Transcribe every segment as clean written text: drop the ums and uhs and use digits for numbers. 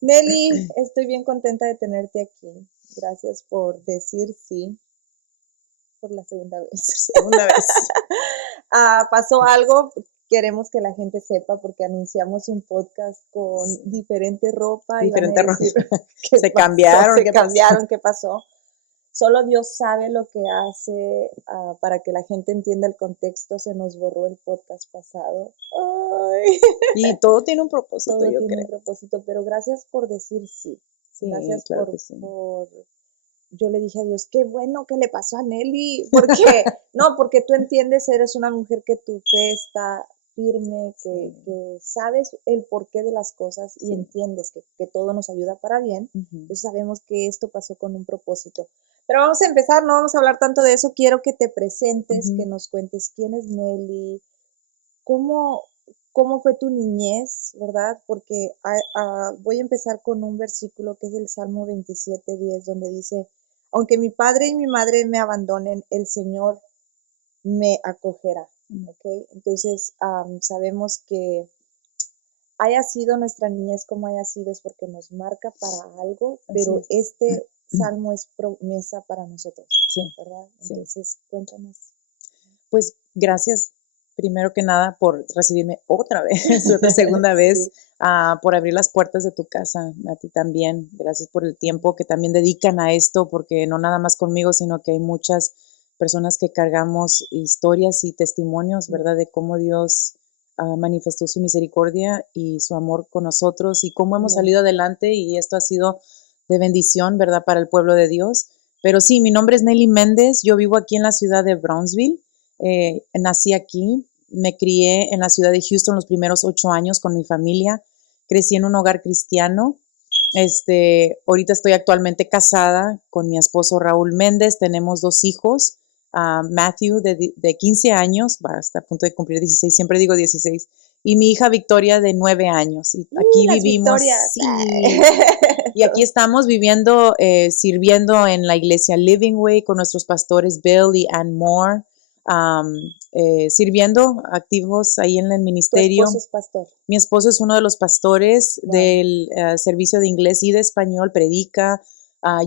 Nelly, estoy bien contenta de tenerte aquí. Gracias por decir sí por la segunda vez. Segunda vez. Pasó algo, queremos que la gente sepa porque anunciamos un podcast con diferente ropa y van a Diferente ropa. decir qué Se pasó, cambiaron, se ¿qué pasó? cambiaron, qué pasó. Solo Dios sabe lo que hace para que la gente entienda el contexto. Se nos borró el podcast pasado. Ay. Y todo tiene un propósito, Todo yo tiene un creo. propósito, pero gracias por decir sí. Sí, Gracias claro que sí. yo le dije a Dios, qué bueno que le pasó a Nelly, porque, no, porque tú entiendes, eres una mujer que tu fe está firme, Sí, que sabes el porqué de las cosas y sí. entiendes que todo nos ayuda para bien. Ujú. Entonces sabemos que esto pasó con un propósito. Pero vamos a empezar, no vamos a hablar tanto de eso, quiero que te presentes, que Ujú. nos cuentes quién es Nelly, cómo, cómo fue tu niñez, ¿verdad? Porque voy a empezar con un versículo que es el Salmo 27:10, donde dice, aunque mi padre y mi madre me abandonen, el Señor me acogerá, ¿ok? Entonces, sabemos que haya sido nuestra niñez como haya sido es porque nos marca para algo, Así pero es. este salmo es promesa para nosotros, Sí, ¿verdad? sí. Entonces, cuéntanos. Pues gracias, primero que nada, por recibirme otra vez, otra segunda vez, Sí, por abrir las puertas de tu casa. A ti también. Gracias por el tiempo que también dedican a esto, porque no nada más conmigo, sino que hay muchas personas que cargamos historias y testimonios, ¿verdad? De cómo Dios manifestó su misericordia y su amor con nosotros y cómo hemos amén. salido adelante y esto ha sido de bendición, ¿verdad? Para el pueblo de Dios. Pero sí, mi nombre es Nelly Méndez, yo vivo aquí en la ciudad de Brownsville. Nací aquí, me crié en la ciudad de Houston los primeros 8 años con mi familia, crecí en un hogar cristiano. Ahorita estoy actualmente casada con mi esposo Raúl Méndez, tenemos 2 hijos, Matthew de 15 años, va hasta a punto de cumplir 16, siempre digo 16, y mi hija Victoria de 9 años. Y aquí Las vivimos, victorias. sí, y aquí estamos viviendo, sirviendo en la iglesia Living Way con nuestros pastores Bill y Ann Moore, um, sirviendo activos ahí en el Tu esposo ministerio. es pastor. Mi esposo es uno de los pastores Wow. del servicio de inglés y de español, predica.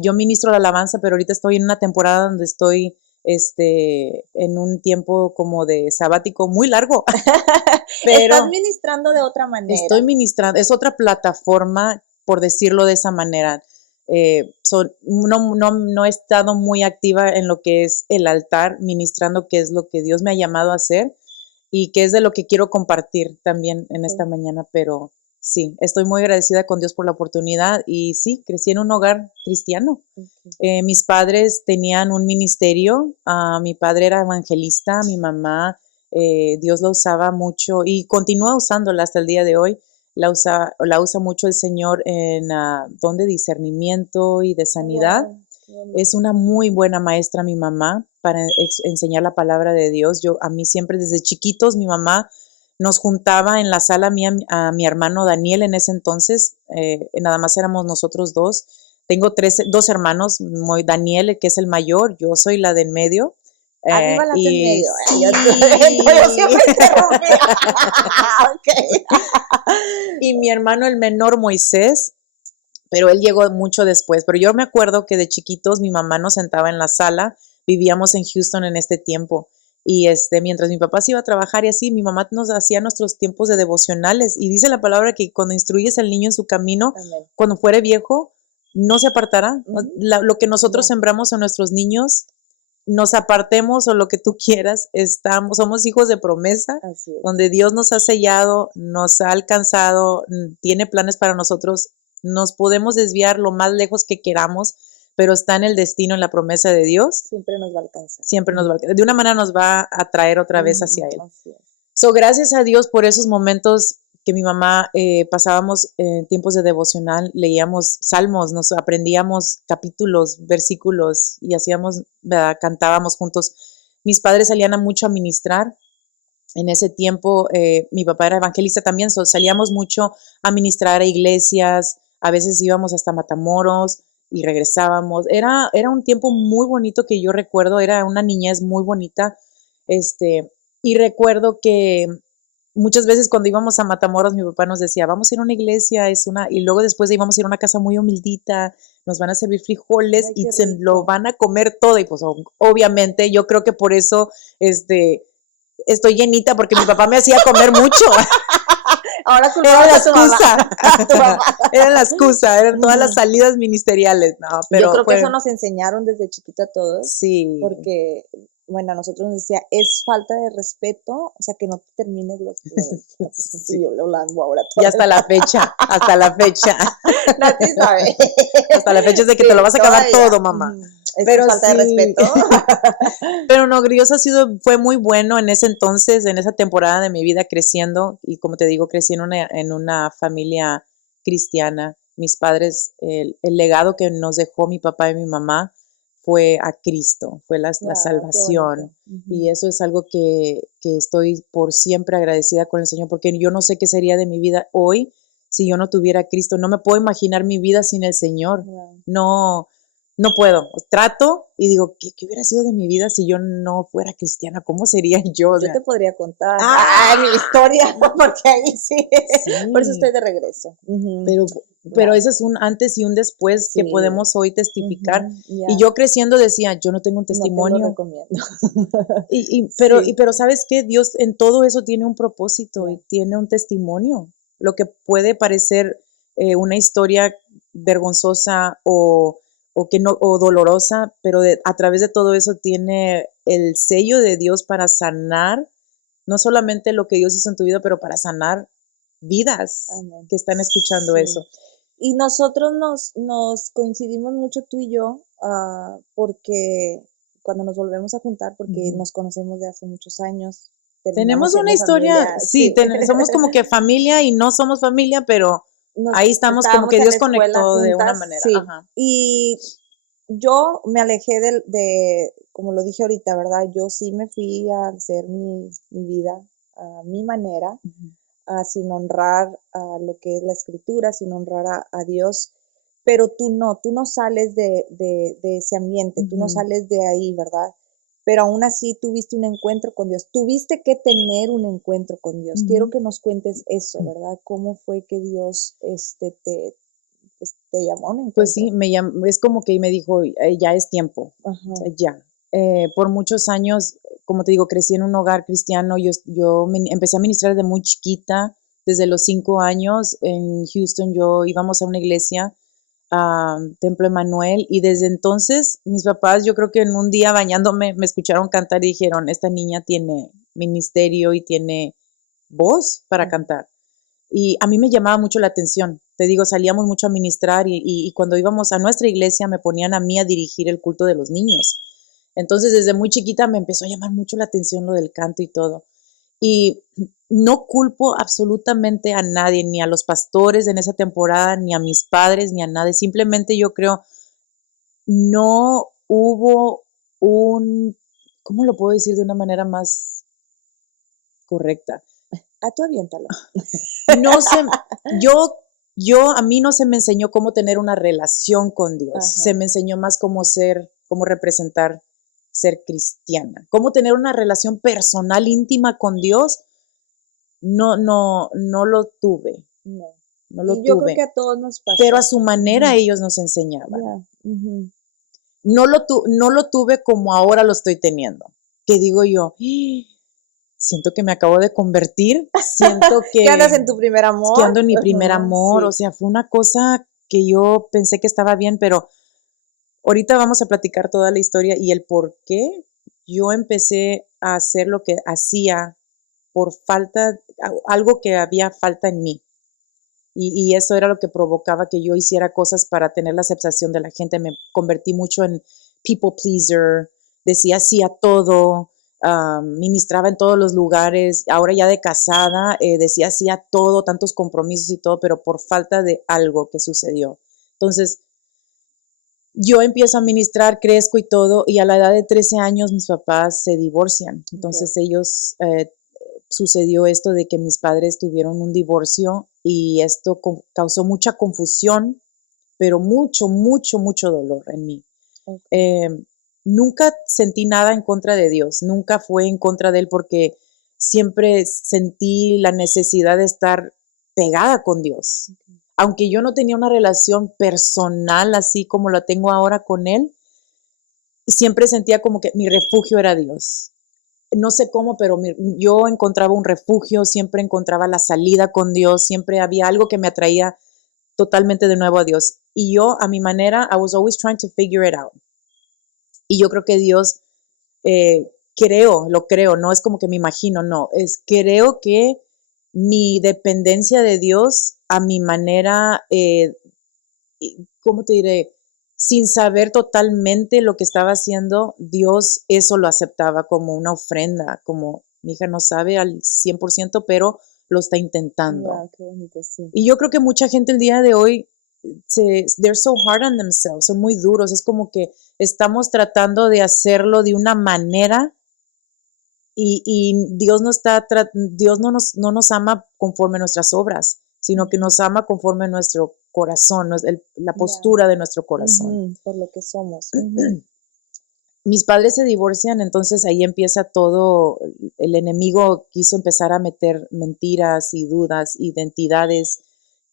Yo ministro la alabanza, pero ahorita estoy en una temporada donde estoy en un tiempo como de sabático muy largo, Estás pero ministrando de otra estoy manera. ministrando, es otra plataforma, por decirlo de esa manera. No he estado muy activa en lo que es el altar, ministrando qué es lo que Dios me ha llamado a hacer y qué es de lo que quiero compartir también en esta Okay. mañana, pero sí, estoy muy agradecida con Dios por la oportunidad y sí, crecí en un hogar cristiano. Okay. Mis padres tenían un ministerio, mi padre era evangelista, mi mamá, Dios la usaba mucho y continúa usándola hasta el día de hoy. La usa mucho el Señor en don de discernimiento y de Oh, sanidad. wow. Qué Es bonito. una muy buena maestra mi mamá para enseñar la palabra de Dios. A mí siempre desde chiquitos mi mamá nos juntaba en la sala mía a mi hermano Daniel en ese entonces, nada más éramos nosotros dos. Tengo dos hermanos, Daniel, que es el mayor, yo soy la del medio. Arriba las del Y medio. Yo sí. siempre interrumpía. Okay. Y mi hermano el menor, Moisés, pero él llegó mucho después. Pero yo me acuerdo que de chiquitos mi mamá nos sentaba en la sala, vivíamos en Houston en este tiempo. Y mientras mi papá se iba a trabajar y así, mi mamá nos hacía nuestros tiempos de devocionales. Y dice la palabra que cuando instruyes al niño en su camino, Amén. cuando fuere viejo, no se apartará. Ujú. Lo que nosotros No, sembramos a nuestros niños, nos apartemos o lo que tú quieras, somos hijos de promesa, así es. donde Dios nos ha sellado, nos ha alcanzado, tiene planes para nosotros, nos podemos desviar lo más lejos que queramos, pero está en el destino, en la promesa de Dios, Siempre nos va a alcanzar. siempre nos va, de una manera nos va a traer otra vez hacia Él. Así es. So, gracias a Dios por esos momentos que mi mamá pasábamos tiempos de devocional, leíamos salmos, nos aprendíamos capítulos, versículos y hacíamos, ¿verdad? Cantábamos juntos. Mis padres salían mucho a ministrar. En ese tiempo mi papá era evangelista también, salíamos mucho a ministrar a iglesias, a veces íbamos hasta Matamoros y regresábamos. Era un tiempo muy bonito que yo recuerdo, era una niñez muy bonita. Y recuerdo que muchas veces cuando íbamos a Matamoros, mi papá nos decía, vamos a ir a una iglesia, y luego después íbamos a ir a una casa muy humildita, nos van a servir frijoles Ay, y qué se lo rico. van a comer todo. Y pues obviamente yo creo que por eso estoy llenita, porque mi papá me hacía comer mucho. Ahora Era la culpabas a tu mamá. excusa. A tu mamá. Era la excusa, eran todas las Ujú. salidas ministeriales. No, Yo pero creo que eso fue, nos enseñaron desde chiquito a todos, sí, porque, bueno, a nosotros nos decía, es falta de respeto, o sea, que no te termines sí, sí. yo lo lanzo ahora Y todavía. hasta la fecha. No, sí sabe. Hasta la fecha es de que te lo Sí, vas a acabar todavía. todo, mamá. Ujú. Esto es Pero falta de sí, respeto. pero no, Dios fue muy bueno en ese entonces, en esa temporada de mi vida creciendo, y como te digo, crecí en una familia cristiana. Mis padres, el legado que nos dejó mi papá y mi mamá fue a Cristo, fue la Wow, qué bonito. salvación. Ujú. Y eso es algo que estoy por siempre agradecida con el Señor, porque yo no sé qué sería de mi vida hoy si yo no tuviera a Cristo. No me puedo imaginar mi vida sin el Señor. Wow. No, no puedo. Trato y digo, ¿qué hubiera sido de mi vida si yo no fuera cristiana? ¿Cómo sería yo? O Yo sea, te podría contar mi ¡ah! historia, porque ahí sí, por eso estoy Sí, de regreso. Ujú. pero, pero Wow, ese es un antes y un después que sí, podemos hoy testificar. ujú, Y ya, yo creciendo decía, yo no tengo un no te lo testimonio. recomiendo. Sí, Pero ¿sabes qué? Dios en todo eso tiene un propósito y ya, tiene un testimonio. Lo que puede parecer una historia vergonzosa o dolorosa, pero a través de todo eso tiene el sello de Dios para sanar, no solamente lo que Dios hizo en tu vida, pero para sanar vidas amén. que están escuchando eso. Sí. Y nosotros nos coincidimos mucho tú y yo, porque cuando nos volvemos a juntar, porque Ujú. nos conocemos de hace muchos años, terminamos Tenemos una siendo historia, familia, sí, sí. somos como que familia y no somos familia, pero Nos ahí estamos como estábamos que en la Dios escuela conectó de una juntas, manera. sí. Ajá. Y yo me alejé como lo dije ahorita, ¿verdad? Yo sí me fui a hacer mi vida a mi manera, Ujú, sin honrar a lo que es la escritura, sin honrar a Dios, pero tú no sales de ese ambiente, tú no ujú, sales de ahí, ¿verdad? Pero aún así tuviste un encuentro con Dios, tuviste que tener un encuentro con Dios. Quiero ujú. que nos cuentes eso, ¿verdad? ¿Cómo fue que Dios pues, te llamó a un Pues encuentro? sí, es como que me dijo, ya es tiempo, o Ajá, sea, ya. Por muchos años, como te digo, crecí en un hogar cristiano, empecé a ministrar desde muy chiquita, desde los 5 años en Houston, yo íbamos a una iglesia, Templo Emanuel, y desde entonces mis papás, yo creo que en un día bañándome, me escucharon cantar y dijeron, esta niña tiene ministerio y tiene voz para ajá, cantar. Y a mí me llamaba mucho la atención. Te digo, salíamos mucho a ministrar y cuando íbamos a nuestra iglesia me ponían a mí a dirigir el culto de los niños. Entonces, desde muy chiquita me empezó a llamar mucho la atención lo del canto y todo. Y no culpo absolutamente a nadie, ni a los pastores en esa temporada, ni a mis padres, ni a nadie. Simplemente yo creo, no hubo un, ¿cómo lo puedo decir de una manera más correcta? tú aviéntalo. No sé, yo, a mí no se me enseñó cómo tener una relación con Dios, se Ajá, me enseñó más cómo representar ser cristiana, cómo tener una relación personal íntima con Dios, no lo tuve, no. no lo Y yo creo que tuve, a todos nos pero a pasó. su manera Ujú, ellos nos enseñaban. ya, ujú. No lo tuve como ahora lo estoy teniendo, que digo yo, siento que me acabo de convertir, siento ¿Qué andas que en tu primer que amor? ando en mi primer Ajá, amor, o sí, sea, fue una cosa que yo pensé que estaba bien, pero ahorita vamos a platicar toda la historia y el por qué yo empecé a hacer lo que hacía por falta, algo que había falta en mí. Y eso era lo que provocaba que yo hiciera cosas para tener la aceptación de la gente. Me convertí mucho en people pleaser, decía sí a todo, ministraba en todos los lugares. Ahora ya de casada, decía sí a todo, tantos compromisos y todo, pero por falta de algo que sucedió. Entonces, yo empiezo a ministrar, crezco y todo, y a la edad de 13 años mis papás se divorcian. ok. Entonces ellos, sucedió esto de que mis padres tuvieron un divorcio y esto causó mucha confusión, pero mucho dolor en mí. Ok. Eh, Nunca sentí nada en contra de Dios, nunca fue en contra de Él porque siempre sentí la necesidad de estar pegada con Dios. Aunque yo no tenía una relación personal así como la tengo ahora con Él, siempre sentía como que mi refugio era Dios. No sé cómo, pero yo encontraba un refugio, siempre encontraba la salida con Dios, siempre había algo que me atraía totalmente de nuevo a Dios. Y yo, a mi manera, I was always trying to figure it out. Y yo creo que Dios, lo creo, no es como que me imagino, no, creo que mi dependencia de Dios a mi manera, ¿cómo te diré? Sin saber totalmente lo que estaba haciendo, Dios eso lo aceptaba como una ofrenda, como mi hija no sabe al 100%, pero lo está intentando. Wow, qué bonito, sí. Y yo creo que mucha gente el día de hoy, they're so hard on themselves, son muy duros, es como que estamos tratando de hacerlo de una manera y Dios no nos ama conforme a nuestras obras, sino que nos ama conforme a nuestro corazón, la postura de nuestro corazón. Por lo que somos. Mis padres se divorcian, entonces ahí empieza todo, el enemigo quiso empezar a meter mentiras y dudas, identidades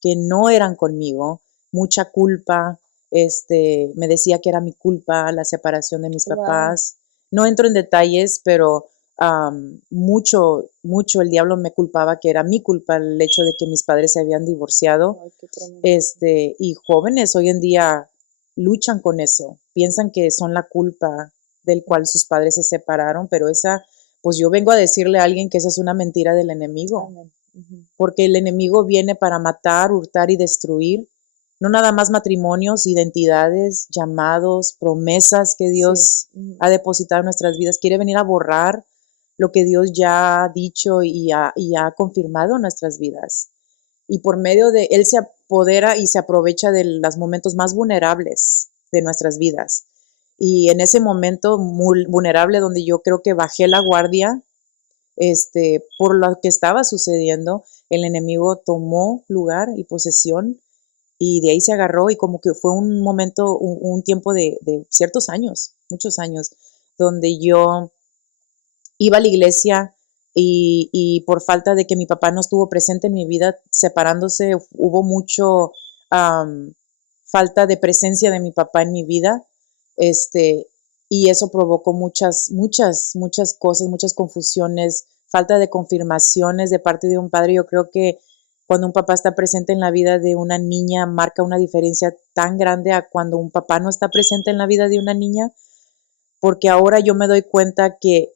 que no eran conmigo, mucha culpa, me decía que era mi culpa la separación de mis papás. No entro en detalles, pero mucho el diablo me culpaba que era mi culpa el hecho de que mis padres se habían divorciado. Y jóvenes hoy en día luchan con eso, piensan que son la culpa del cual sus padres se separaron, pero pues yo vengo a decirle a alguien que esa es una mentira del enemigo, porque el enemigo viene para matar, hurtar y destruir, no nada más matrimonios, identidades, llamados, promesas que Dios ha depositado en nuestras vidas, quiere venir a borrar lo que Dios ya ha dicho y ha confirmado en nuestras vidas. Y por medio de Él se apodera y se aprovecha de los momentos más vulnerables de nuestras vidas. Y en ese momento muy vulnerable donde yo creo que bajé la guardia, por lo que estaba sucediendo, el enemigo tomó lugar y posesión y de ahí se agarró y como que fue un momento, un tiempo de ciertos años, muchos años, donde yo iba a la iglesia y por falta de que mi papá no estuvo presente en mi vida, separándose, hubo mucho falta de presencia de mi papá en mi vida, y eso provocó muchas cosas, muchas confusiones, falta de confirmaciones de parte de un padre. Yo creo que cuando un papá está presente en la vida de una niña marca una diferencia tan grande a cuando un papá no está presente en la vida de una niña, porque ahora yo me doy cuenta que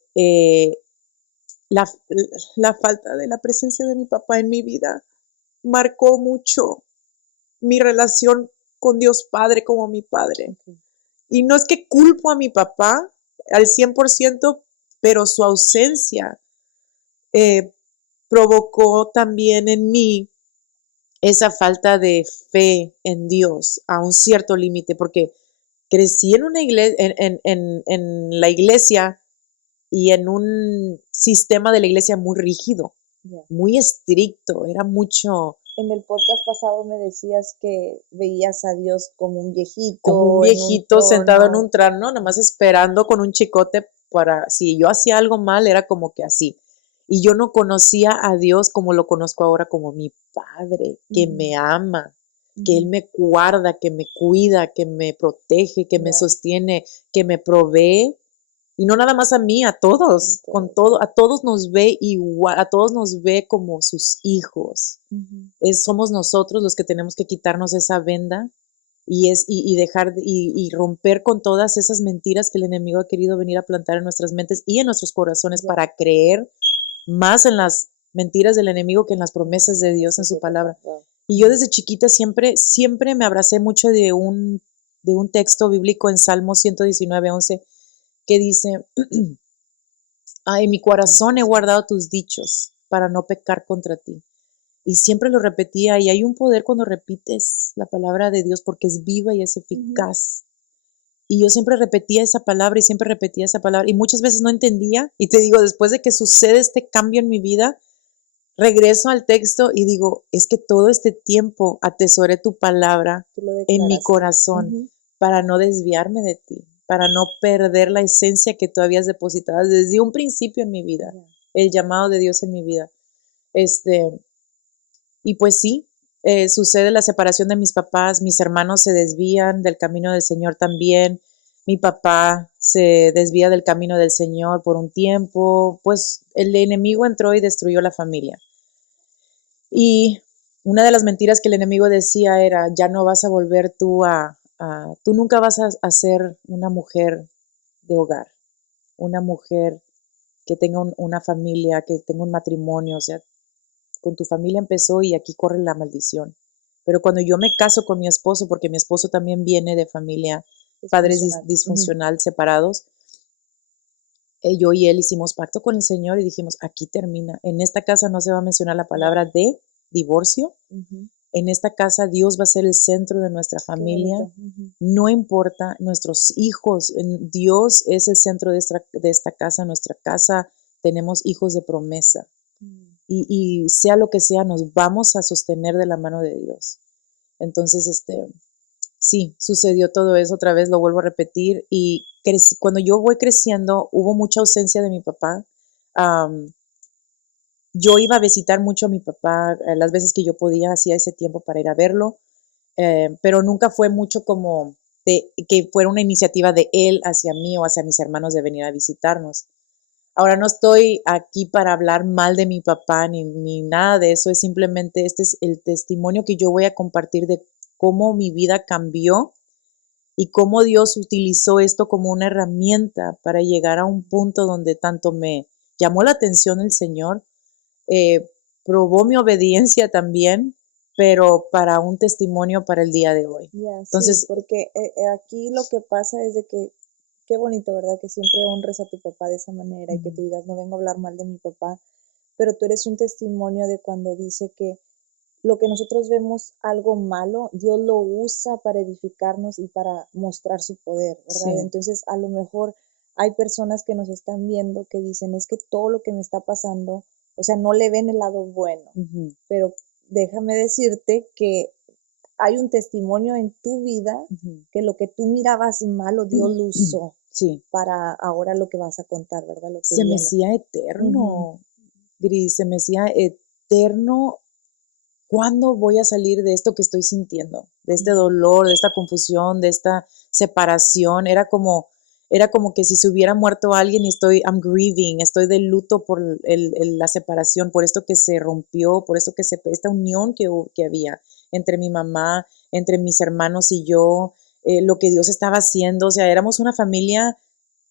la falta de la presencia de mi papá en mi vida marcó mucho mi relación con Dios Padre como mi padre. Y no es que culpo a mi papá al 100%, pero su ausencia provocó también en mí esa falta de fe en Dios a un cierto límite, porque crecí en una iglesia, en la iglesia y en un sistema de la iglesia muy rígido, muy estricto, era mucho. En el podcast pasado me decías que veías a Dios como un viejito. Como un viejito sentado en un trono, nada más esperando con un chicote para, si yo hacía algo mal, era como que así. Y yo no conocía a Dios como lo conozco ahora, como mi Padre, que me ama, que Él me guarda, que me cuida, que me protege, que me sostiene, que me provee. Y no nada más a mí, a todos, a todos nos ve igual, a todos nos ve como sus hijos. Somos nosotros los que tenemos que quitarnos esa venda y dejar y romper con todas esas mentiras que el enemigo ha querido venir a plantar en nuestras mentes y en nuestros corazones para creer más en las mentiras del enemigo que en las promesas de Dios en su palabra. Y yo desde chiquita siempre me abracé mucho de un texto bíblico en Salmo 119:11 que dice, en mi corazón he guardado tus dichos para no pecar contra ti. Y siempre lo repetía, y hay un poder cuando repites la palabra de Dios porque es viva y es eficaz. Y yo siempre repetía esa palabra y siempre repetía esa palabra y muchas veces no entendía. Y te digo, después de que sucede este cambio en mi vida, regreso al texto y digo, es que todo este tiempo atesoré tu palabra en mi corazón para no desviarme de ti, para no perder la esencia que tú habías depositado desde un principio en mi vida. el llamado de Dios en mi vida. Y pues sí, sucede la separación de mis papás, mis hermanos se desvían del camino del Señor también, mi papá se desvía del camino del Señor por un tiempo, pues el enemigo entró y destruyó la familia. Y una de las mentiras que el enemigo decía era, ya no vas a volver tú nunca vas a ser una mujer de hogar, una mujer que tenga una familia, que tenga un matrimonio, o sea, con tu familia empezó y aquí corre la maldición. Pero cuando yo me caso con mi esposo, porque mi esposo también viene de familia, padres disfuncional, separados, yo y él hicimos pacto con el Señor y dijimos, aquí termina. En esta casa no se va a mencionar la palabra de divorcio. En esta casa Dios va a ser el centro de nuestra familia. No importa nuestros hijos, Dios es el centro de esta casa. Nuestra casa tenemos hijos de promesa. Y sea lo que sea, nos vamos a sostener de la mano de Dios. Entonces, sí, sucedió todo eso otra vez, lo vuelvo a repetir. Y cuando yo voy creciendo, hubo mucha ausencia de mi papá. Yo iba a visitar mucho a mi papá las veces que yo podía, hacía ese tiempo para ir a verlo, pero nunca fue mucho como que fuera una iniciativa de él hacia mí o hacia mis hermanos de venir a visitarnos. Ahora no estoy aquí para hablar mal de mi papá ni nada de eso, es simplemente este es el testimonio que yo voy a compartir de cómo mi vida cambió y cómo Dios utilizó esto como una herramienta para llegar a un punto donde tanto me llamó la atención el Señor, probó mi obediencia también, pero para un testimonio para el día de hoy. Entonces, sí, porque aquí lo que pasa es de que qué bonito, ¿verdad? Que siempre honres a tu papá de esa manera y que tú digas, no vengo a hablar mal de mi papá, pero tú eres un testimonio de cuando dice que lo que nosotros vemos algo malo, Dios lo usa para edificarnos y para mostrar su poder, ¿verdad? Sí. Entonces, a lo mejor hay personas que nos están viendo que dicen, es que todo lo que me está pasando, o sea, no le ven el lado bueno, pero déjame decirte que hay un testimonio en tu vida que lo que tú mirabas malo, Dios lo usó para ahora lo que vas a contar, ¿verdad? Lo que se me hacía eterno, Gris, se me hacía eterno. ¿Cuándo voy a salir de esto que estoy sintiendo? De este dolor, de esta confusión, de esta separación. Era como que si se hubiera muerto alguien y I'm grieving, estoy de luto por la separación, por esto que se rompió, por esto esta unión que había entre mi mamá, entre mis hermanos y yo, lo que Dios estaba haciendo. O sea, éramos una familia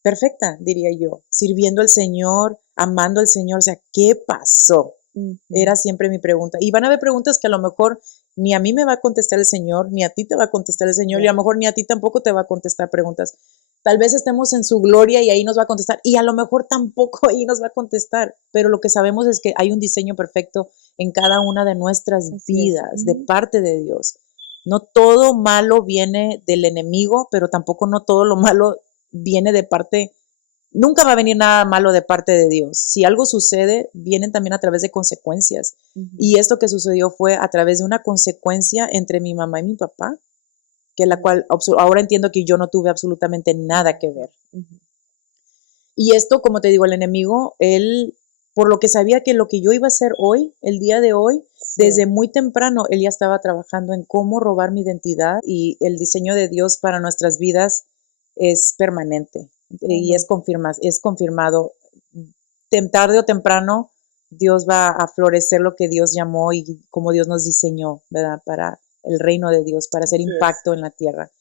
perfecta, diría yo, sirviendo al Señor, amando al Señor. O sea, ¿qué pasó? Era siempre mi pregunta. Y van a haber preguntas que a lo mejor ni a mí me va a contestar el Señor, ni a ti te va a contestar el Señor, y a lo mejor ni a ti tampoco te va a contestar preguntas. Tal vez estemos en su gloria y ahí nos va a contestar, y a lo mejor tampoco ahí nos va a contestar, pero lo que sabemos es que hay un diseño perfecto en cada una de nuestras vidas, de parte de Dios. No todo malo viene del enemigo, pero tampoco no todo lo malo viene de parte. Nunca va a venir nada malo de parte de Dios. Si algo sucede, vienen también a través de consecuencias. Y esto que sucedió fue a través de una consecuencia entre mi mamá y mi papá, que la cual ahora entiendo que yo no tuve absolutamente nada que ver. Y esto, como te digo, el enemigo, él, por lo que sabía que lo que yo iba a hacer hoy, el día de hoy, desde muy temprano, él ya estaba trabajando en cómo robar mi identidad, y el diseño de Dios para nuestras vidas es permanente. Y es confirmado. Tarde o temprano, Dios va a florecer lo que Dios llamó y como Dios nos diseñó, ¿verdad? Para el reino de Dios, para hacer impacto en la tierra.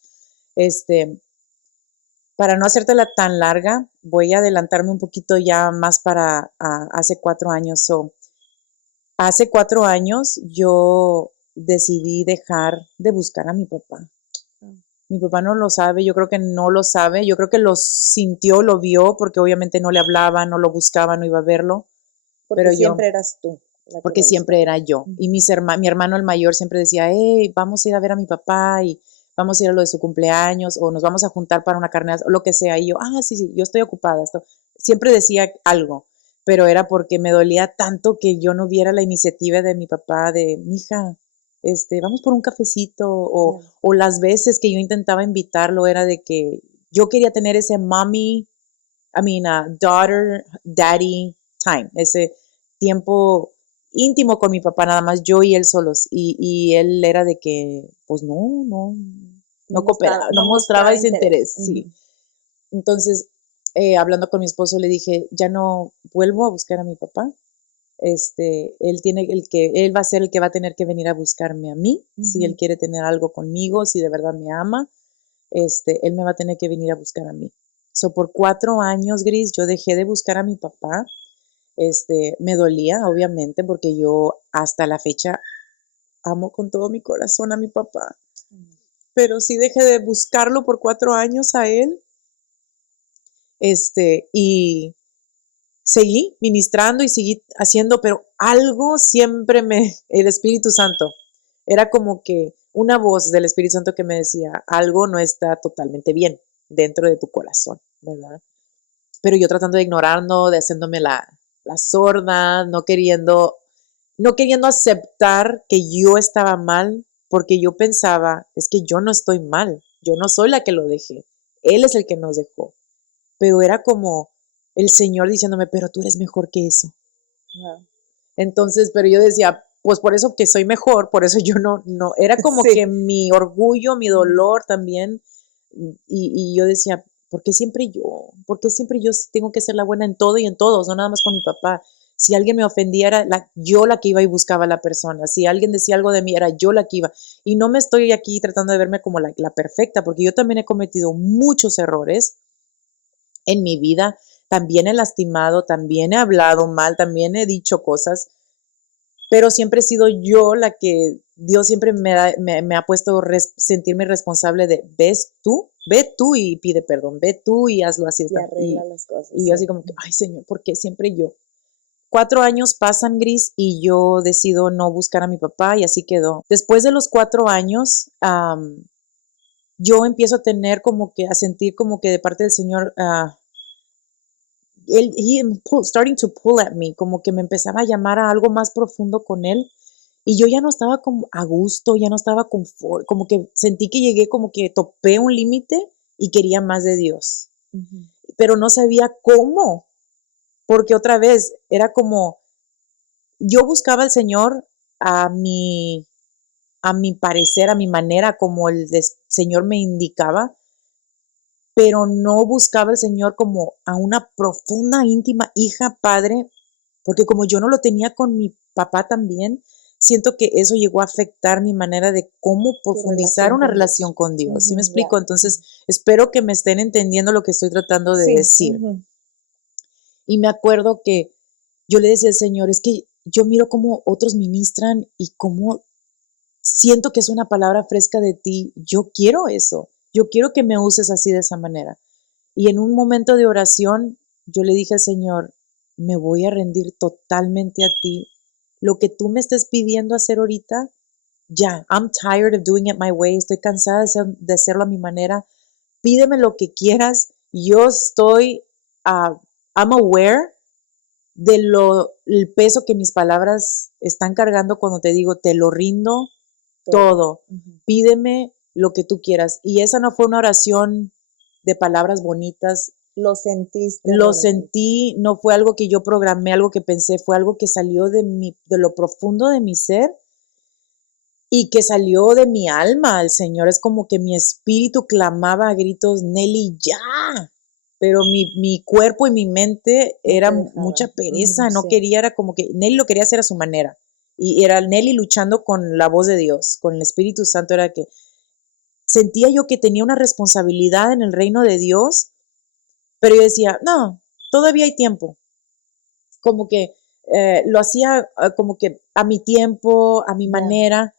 Para no hacértela tan larga, voy a adelantarme un poquito ya más para hace 4 años. Hace 4 años yo decidí dejar de buscar a mi papá. Mi papá no lo sabe, yo creo que no lo sabe, yo creo que lo sintió, lo vio, porque obviamente no le hablaba, no lo buscaba, no iba a verlo. Porque pero siempre eras tú. Porque siempre era yo. Y mi hermano el mayor siempre decía, hey, vamos a ir a ver a mi papá y vamos a ir a lo de su cumpleaños o nos vamos a juntar para una carne o lo que sea. Y yo, sí, yo estoy ocupada. Siempre decía algo, pero era porque me dolía tanto que yo no viera la iniciativa de mi papá de, mija, vamos por un cafecito, o las veces que yo intentaba invitarlo era de que yo quería tener ese mommy, daughter, daddy time, ese tiempo íntimo con mi papá, nada más yo y él solos. Y él era de que, pues no cooperaba, no mostraba ese interés, sí. Entonces, hablando con mi esposo, le dije, ya no vuelvo a buscar a mi papá. Él va a ser el que va a tener que venir a buscarme a mí, si él quiere tener algo conmigo, si de verdad me ama, él me va a tener que venir a buscar a mí. Por 4 años, Gris, yo dejé de buscar a mi papá. Me dolía, obviamente, porque yo hasta la fecha amo con todo mi corazón a mi papá. Pero sí dejé de buscarlo por 4 años a él. Y seguí ministrando y seguí haciendo, pero algo siempre el Espíritu Santo, era como que una voz del Espíritu Santo que me decía, algo no está totalmente bien dentro de tu corazón, ¿verdad? Pero yo tratando de ignorarlo, de haciéndome la sorda, no queriendo aceptar que yo estaba mal, porque yo pensaba, es que yo no estoy mal, yo no soy la que lo dejé, Él es el que nos dejó. Pero era como el Señor diciéndome, pero tú eres mejor que eso. Wow. Entonces, pero yo decía, pues por eso que soy mejor, por eso yo no, era como sí. Que mi orgullo, mi dolor también, y yo decía, ¿por qué siempre yo? ¿Por qué siempre yo tengo que ser la buena en todo y en todos, no nada más con mi papá? Si alguien me ofendía, era yo la que iba y buscaba a la persona. Si alguien decía algo de mí, era yo la que iba. Y no me estoy aquí tratando de verme como la perfecta, porque yo también he cometido muchos errores en mi vida, también he lastimado, también he hablado mal, también he dicho cosas, pero siempre he sido yo la que Dios siempre me ha puesto sentirme responsable de, ve tú y pide perdón, ve tú y hazlo así. Y arregla las cosas. Y yo así como que, ay Señor, ¿por qué siempre yo? 4 años pasan, Gris, y yo decido no buscar a mi papá y así quedó. Después de los 4 años, yo empiezo a tener a sentir como que de parte del Señor, starting to pull at me, como que me empezaba a llamar a algo más profundo con él, y yo ya no estaba como a gusto, ya no estaba como que sentí que llegué, como que topé un límite y quería más de Dios, pero no sabía cómo, porque otra vez era como, yo buscaba al Señor a mi parecer, a mi manera, como el Señor me indicaba, pero no buscaba al Señor como a una profunda, íntima hija, padre, porque como yo no lo tenía con mi papá también, siento que eso llegó a afectar mi manera de cómo profundizar una relación con Dios. ¿Sí me explico? Entonces, espero que me estén entendiendo lo que estoy tratando de decir. Y me acuerdo que yo le decía al Señor, es que yo miro cómo otros ministran y cómo siento que es una palabra fresca de ti. Yo quiero eso. Yo quiero que me uses así de esa manera. Y en un momento de oración, yo le dije al Señor, me voy a rendir totalmente a ti. Lo que tú me estés pidiendo hacer ahorita, ya, I'm tired of doing it my way. Estoy cansada de hacerlo a mi manera. Pídeme lo que quieras. Yo estoy, I'm aware el peso que mis palabras están cargando cuando te digo, te lo rindo todo. Pídeme lo que tú quieras. Y esa no fue una oración de palabras bonitas. Lo sentiste. Lo sentí, no fue algo que yo programé, algo que pensé, fue algo que salió de lo profundo de mi ser y que salió de mi alma al Señor. Es como que mi espíritu clamaba a gritos, Nelly, ya. Pero mi cuerpo y mi mente era mucha pereza, no quería, era como que Nelly lo quería hacer a su manera. Y era Nelly luchando con la voz de Dios, con el Espíritu Santo, era que sentía yo que tenía una responsabilidad en el reino de Dios, pero yo decía, no, todavía hay tiempo. Como que lo hacía como que a mi tiempo, a mi manera.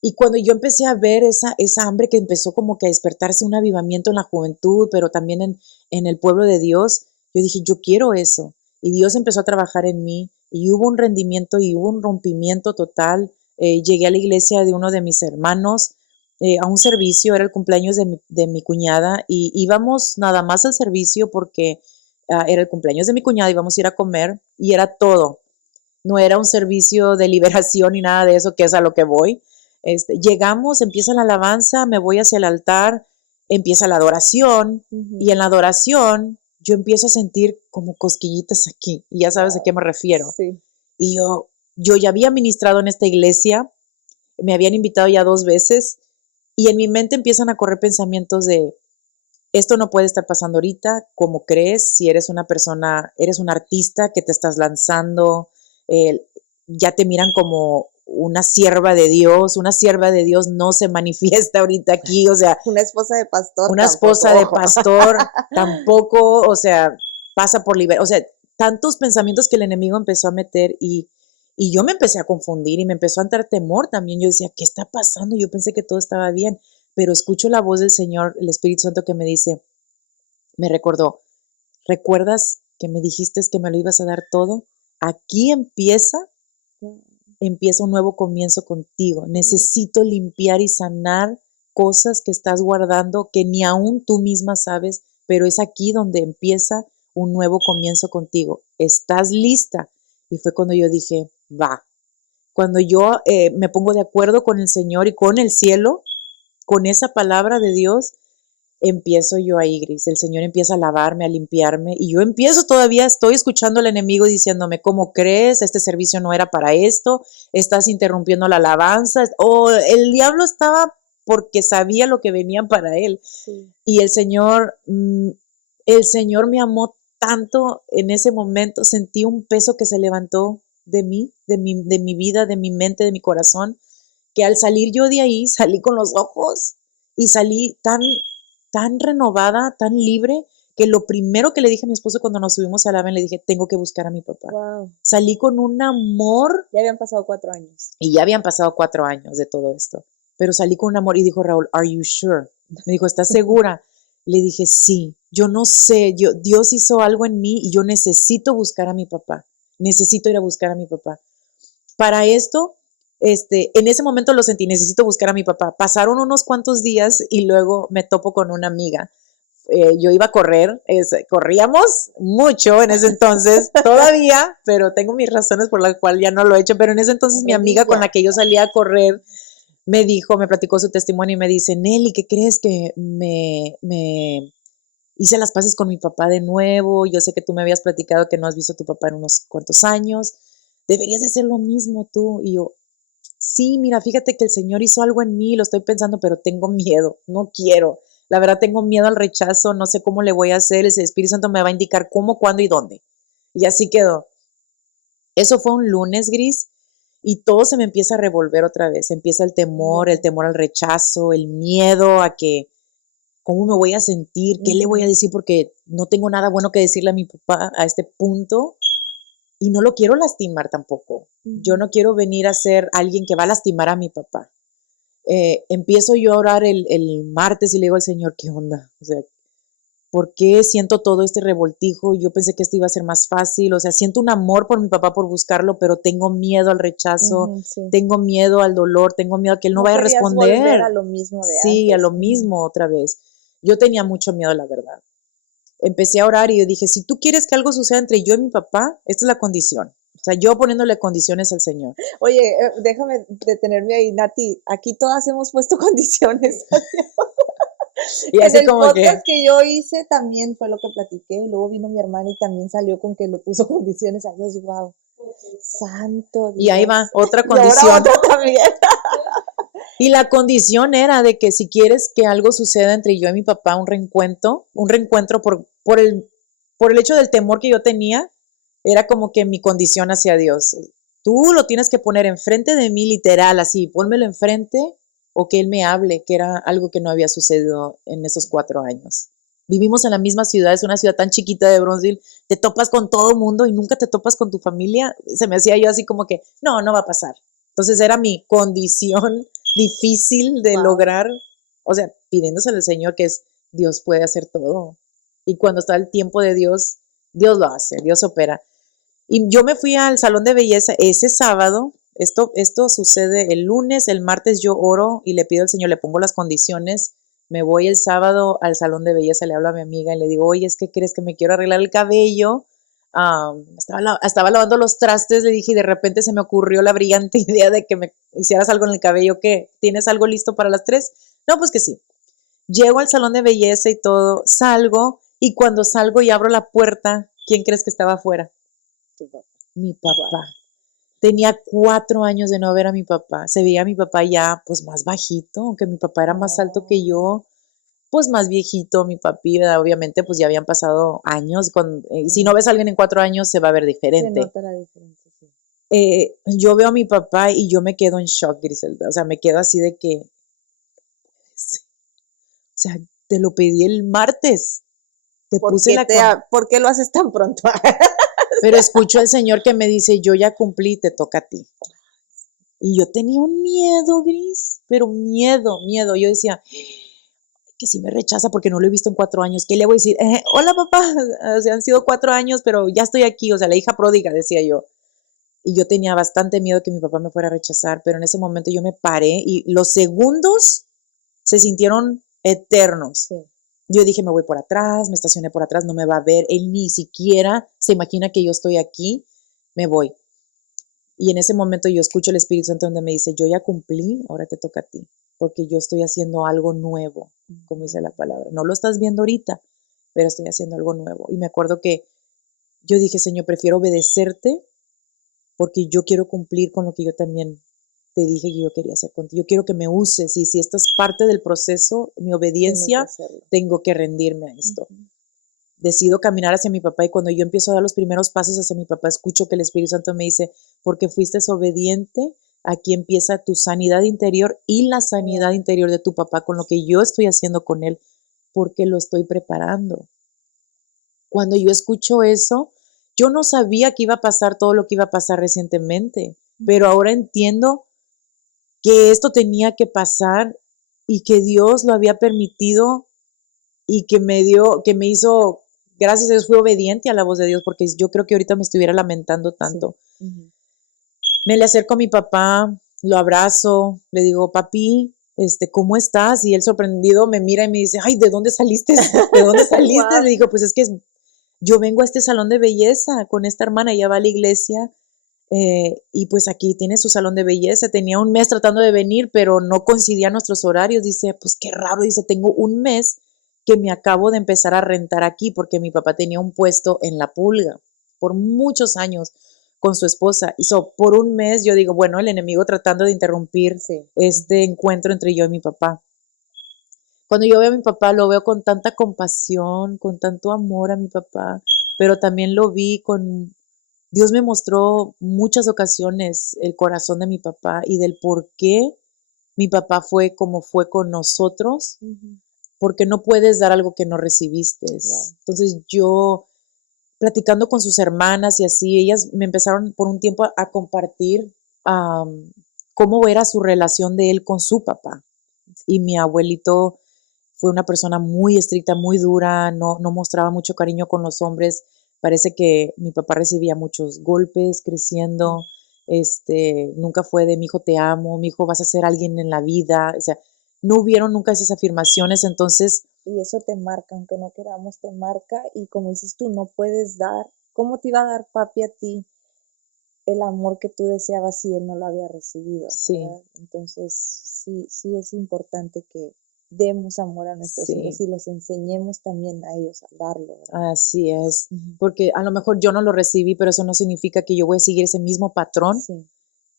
Y cuando yo empecé a ver esa hambre que empezó como que a despertarse un avivamiento en la juventud, pero también en el pueblo de Dios, yo dije, yo quiero eso. Y Dios empezó a trabajar en mí y hubo un rendimiento y hubo un rompimiento total. Llegué a la iglesia de uno de mis hermanos a un servicio, era el cumpleaños de mi cuñada y íbamos nada más al servicio porque era el cumpleaños de mi cuñada, íbamos a ir a comer y era todo. No era un servicio de liberación ni nada de eso, que es a lo que voy. Llegamos, empieza la alabanza, me voy hacia el altar, empieza la adoración y en la adoración yo empiezo a sentir como cosquillitas aquí, y ya sabes a qué me refiero. Sí. Y yo ya había ministrado en esta iglesia, me habían invitado ya 2 veces, y en mi mente empiezan a correr pensamientos de, esto no puede estar pasando ahorita, ¿cómo crees? Si eres una persona, eres un artista que te estás lanzando, eh, ya te miran como una sierva de Dios no se manifiesta ahorita aquí, o sea, Una esposa de pastor una esposa de tampoco. pastor tampoco, o sea, pasa por libertad, o sea, tantos pensamientos que el enemigo empezó a meter y yo me empecé a confundir y me empezó a entrar temor también. Yo decía, ¿qué está pasando? Yo pensé que todo estaba bien, pero escucho la voz del Señor, el Espíritu Santo que me dice, me recordó, ¿recuerdas que me dijiste que me lo ibas a dar todo? Aquí empieza un nuevo comienzo contigo. Necesito limpiar y sanar cosas que estás guardando que ni aún tú misma sabes, pero es aquí donde empieza un nuevo comienzo contigo. ¿Estás lista? Y fue cuando yo dije, va. Cuando yo me pongo de acuerdo con el Señor y con el cielo, con esa palabra de Dios, empiezo yo ahí, Gris. El Señor empieza a lavarme, a limpiarme, y yo empiezo todavía, estoy escuchando al enemigo diciéndome, ¿cómo crees? Este servicio no era para esto, estás interrumpiendo la alabanza, o el diablo estaba porque sabía lo que venía para él. Sí. Y el Señor me amó tanto en ese momento, sentí un peso que se levantó de mí, de mi vida, de mi mente, de mi corazón, que al salir yo de ahí, salí con los ojos y salí tan renovada, tan libre, que lo primero que le dije a mi esposo cuando nos subimos al avión, le dije, tengo que buscar a mi papá. Wow. Salí con un amor. Ya habían pasado 4 años. Y ya habían pasado 4 años de todo esto. Pero salí con un amor y dijo Raúl, ¿are you sure? Me dijo, ¿estás segura? Le dije, sí, yo no sé, Dios hizo algo en mí y yo necesito buscar a mi papá. Necesito ir a buscar a mi papá. Para esto, en ese momento lo sentí, necesito buscar a mi papá. Pasaron unos cuantos días y luego me topo con una amiga. Yo iba a correr, corríamos mucho en ese entonces, todavía, pero tengo mis razones por las cuales ya no lo he hecho, pero en ese entonces mi amiga con la que yo salía a correr me platicó su testimonio y me dice, Nelly, ¿qué crees? Que me hice las paces con mi papá de nuevo, yo sé que tú me habías platicado que no has visto a tu papá en unos cuantos años, deberías de hacer lo mismo tú. Y yo, sí, mira, fíjate que el Señor hizo algo en mí, lo estoy pensando, pero tengo miedo, no quiero. La verdad tengo miedo al rechazo, no sé cómo le voy a hacer, el Espíritu Santo me va a indicar cómo, cuándo y dónde. Y así quedó. Eso fue un lunes, Gris, y todo se me empieza a revolver otra vez. Empieza el temor al rechazo, el miedo a que, ¿cómo me voy a sentir? ¿Qué le voy a decir? Porque no tengo nada bueno que decirle a mi papá a este punto. Y no lo quiero lastimar tampoco. Yo no quiero venir a ser alguien que va a lastimar a mi papá. Empiezo yo a orar el martes y le digo al Señor, ¿qué onda? O sea, ¿por qué siento todo este revoltijo? Yo pensé que esto iba a ser más fácil. O sea, siento un amor por mi papá por buscarlo, pero tengo miedo al rechazo, Sí. tengo miedo al dolor, tengo miedo a que él no vaya a querías responder. Volver a lo mismo de Sí, antes. a lo mismo otra vez. Yo tenía mucho miedo, la verdad. Empecé a orar y yo dije, si tú quieres que algo suceda entre yo y mi papá, esta es la condición. O sea, yo poniéndole condiciones al Señor. Oye, déjame detenerme ahí, Nati. Aquí todas hemos puesto condiciones. Y así en el como podcast que yo hice también fue lo que platiqué. Luego vino mi hermana y también salió con que le puso condiciones a Dios. Wow. Santo Dios. Y ahí va, otra Y ahora condición. otra también. Y la condición era de que si quieres que algo suceda entre yo y mi papá, un reencuentro por el hecho del temor que yo tenía, era como que mi condición hacia Dios. Tú lo tienes que poner enfrente de mí, literal, así, pónmelo enfrente o que Él me hable, que era algo que no había sucedido en esos 4 años. Vivimos en la misma ciudad, es una ciudad tan chiquita de Brownsville, te topas con todo el mundo y nunca te topas con tu familia. Se me hacía yo así como que, no va a pasar. Entonces era mi condición difícil de lograr, o sea, pidiéndosele al Señor que es, Dios puede hacer todo. Y cuando está el tiempo de Dios, Dios lo hace, Dios opera. Y yo me fui al salón de belleza ese sábado. Esto sucede el lunes, el martes yo oro y le pido al Señor, le pongo las condiciones. Me voy el sábado al salón de belleza, le hablo a mi amiga y le digo, oye, es que crees que me quiero arreglar el cabello. Estaba lavando los trastes, le dije, y de repente se me ocurrió la brillante idea de que me hicieras algo en el cabello. ¿Qué? ¿Tienes algo listo para las 3? No, pues que sí. Llego al salón de belleza y todo, salgo Y cuando salgo y abro la puerta, ¿quién crees que estaba afuera? Tu papá. Mi papá. Wow. Tenía 4 años de no ver a mi papá. Se veía a mi papá ya pues más bajito, aunque mi papá era más alto que yo, pues más viejito, mi papi, ¿verdad? Obviamente pues ya habían pasado años. Si no ves a alguien en 4 años se va a ver Se diferente. nota la diferencia, sí. Yo veo a mi papá y yo me quedo en shock, Griselda. O sea, me quedo así de que, o sea, te lo pedí el martes. Te puse ¿Por qué lo haces tan pronto? Pero escucho al Señor que me dice, yo ya cumplí, te toca a ti. Y yo tenía un miedo, Gris, pero miedo. Yo decía, que si me rechaza porque no lo he visto en 4 años, ¿qué le voy a decir? Hola papá, o sea, han sido 4 años, pero ya estoy aquí, o sea, la hija pródiga, decía yo. Y yo tenía bastante miedo que mi papá me fuera a rechazar, pero en ese momento yo me paré y los segundos se sintieron eternos. Sí. Yo dije, me voy por atrás, me estacioné por atrás, no me va a ver, él ni siquiera se imagina que yo estoy aquí, me voy. Y en ese momento yo escucho el Espíritu Santo donde me dice, yo ya cumplí, ahora te toca a ti, porque yo estoy haciendo algo nuevo, como dice la palabra. No lo estás viendo ahorita, pero estoy haciendo algo nuevo. Y me acuerdo que yo dije, Señor, prefiero obedecerte porque yo quiero cumplir con lo que yo también te dije que yo quería hacer contigo. Yo quiero que me uses y si esto es parte del proceso, mi obediencia, tengo que rendirme a esto. Decido caminar hacia mi papá y cuando yo empiezo a dar los primeros pasos hacia mi papá, escucho que el Espíritu Santo me dice, porque fuiste obediente, aquí empieza tu sanidad interior y la sanidad interior de tu papá con lo que yo estoy haciendo con él, porque lo estoy preparando. Cuando yo escucho eso, yo no sabía que iba a pasar todo lo que iba a pasar recientemente, pero ahora entiendo que esto tenía que pasar y que Dios lo había permitido y que me hizo, gracias a Dios, fui obediente a la voz de Dios, porque yo creo que ahorita me estuviera lamentando tanto. Sí. Me le acerco a mi papá, lo abrazo, le digo, papi, ¿cómo estás? Y él sorprendido me mira y me dice, ay, ¿de dónde saliste? ¿De dónde saliste? Wow. Le digo, pues es que yo vengo a este salón de belleza con esta hermana, ella va a la iglesia y pues aquí tiene su salón de belleza. Tenía un mes tratando de venir, pero no coincidía nuestros horarios. Dice, pues qué raro, dice, tengo un mes que me acabo de empezar a rentar aquí porque mi papá tenía un puesto en La Pulga por muchos años con su esposa. Y por un mes yo digo, bueno, el enemigo tratando de interrumpir este encuentro entre yo y mi papá. Cuando yo veo a mi papá, lo veo con tanta compasión, con tanto amor a mi papá, pero también lo vi con... Dios me mostró muchas ocasiones el corazón de mi papá y del por qué mi papá fue como fue con nosotros, porque no puedes dar algo que no recibiste. Wow. Entonces yo, platicando con sus hermanas y así, ellas me empezaron por un tiempo a compartir cómo era su relación de él con su papá. Y mi abuelito fue una persona muy estricta, muy dura, no mostraba mucho cariño con los hombres. Parece que mi papá recibía muchos golpes creciendo, nunca fue de mi hijo te amo, mi hijo vas a ser alguien en la vida, o sea, no hubieron nunca esas afirmaciones, entonces... Y eso te marca, aunque no queramos, te marca y como dices tú, no puedes dar, ¿cómo te iba a dar papi a ti el amor que tú deseabas si él no lo había recibido? Sí. ¿Verdad? Entonces, sí es importante que demos amor a nuestros hijos y los enseñemos también a ellos a darlo, ¿verdad? Así es, porque a lo mejor yo no lo recibí, pero eso no significa que yo voy a seguir ese mismo patrón. Sí.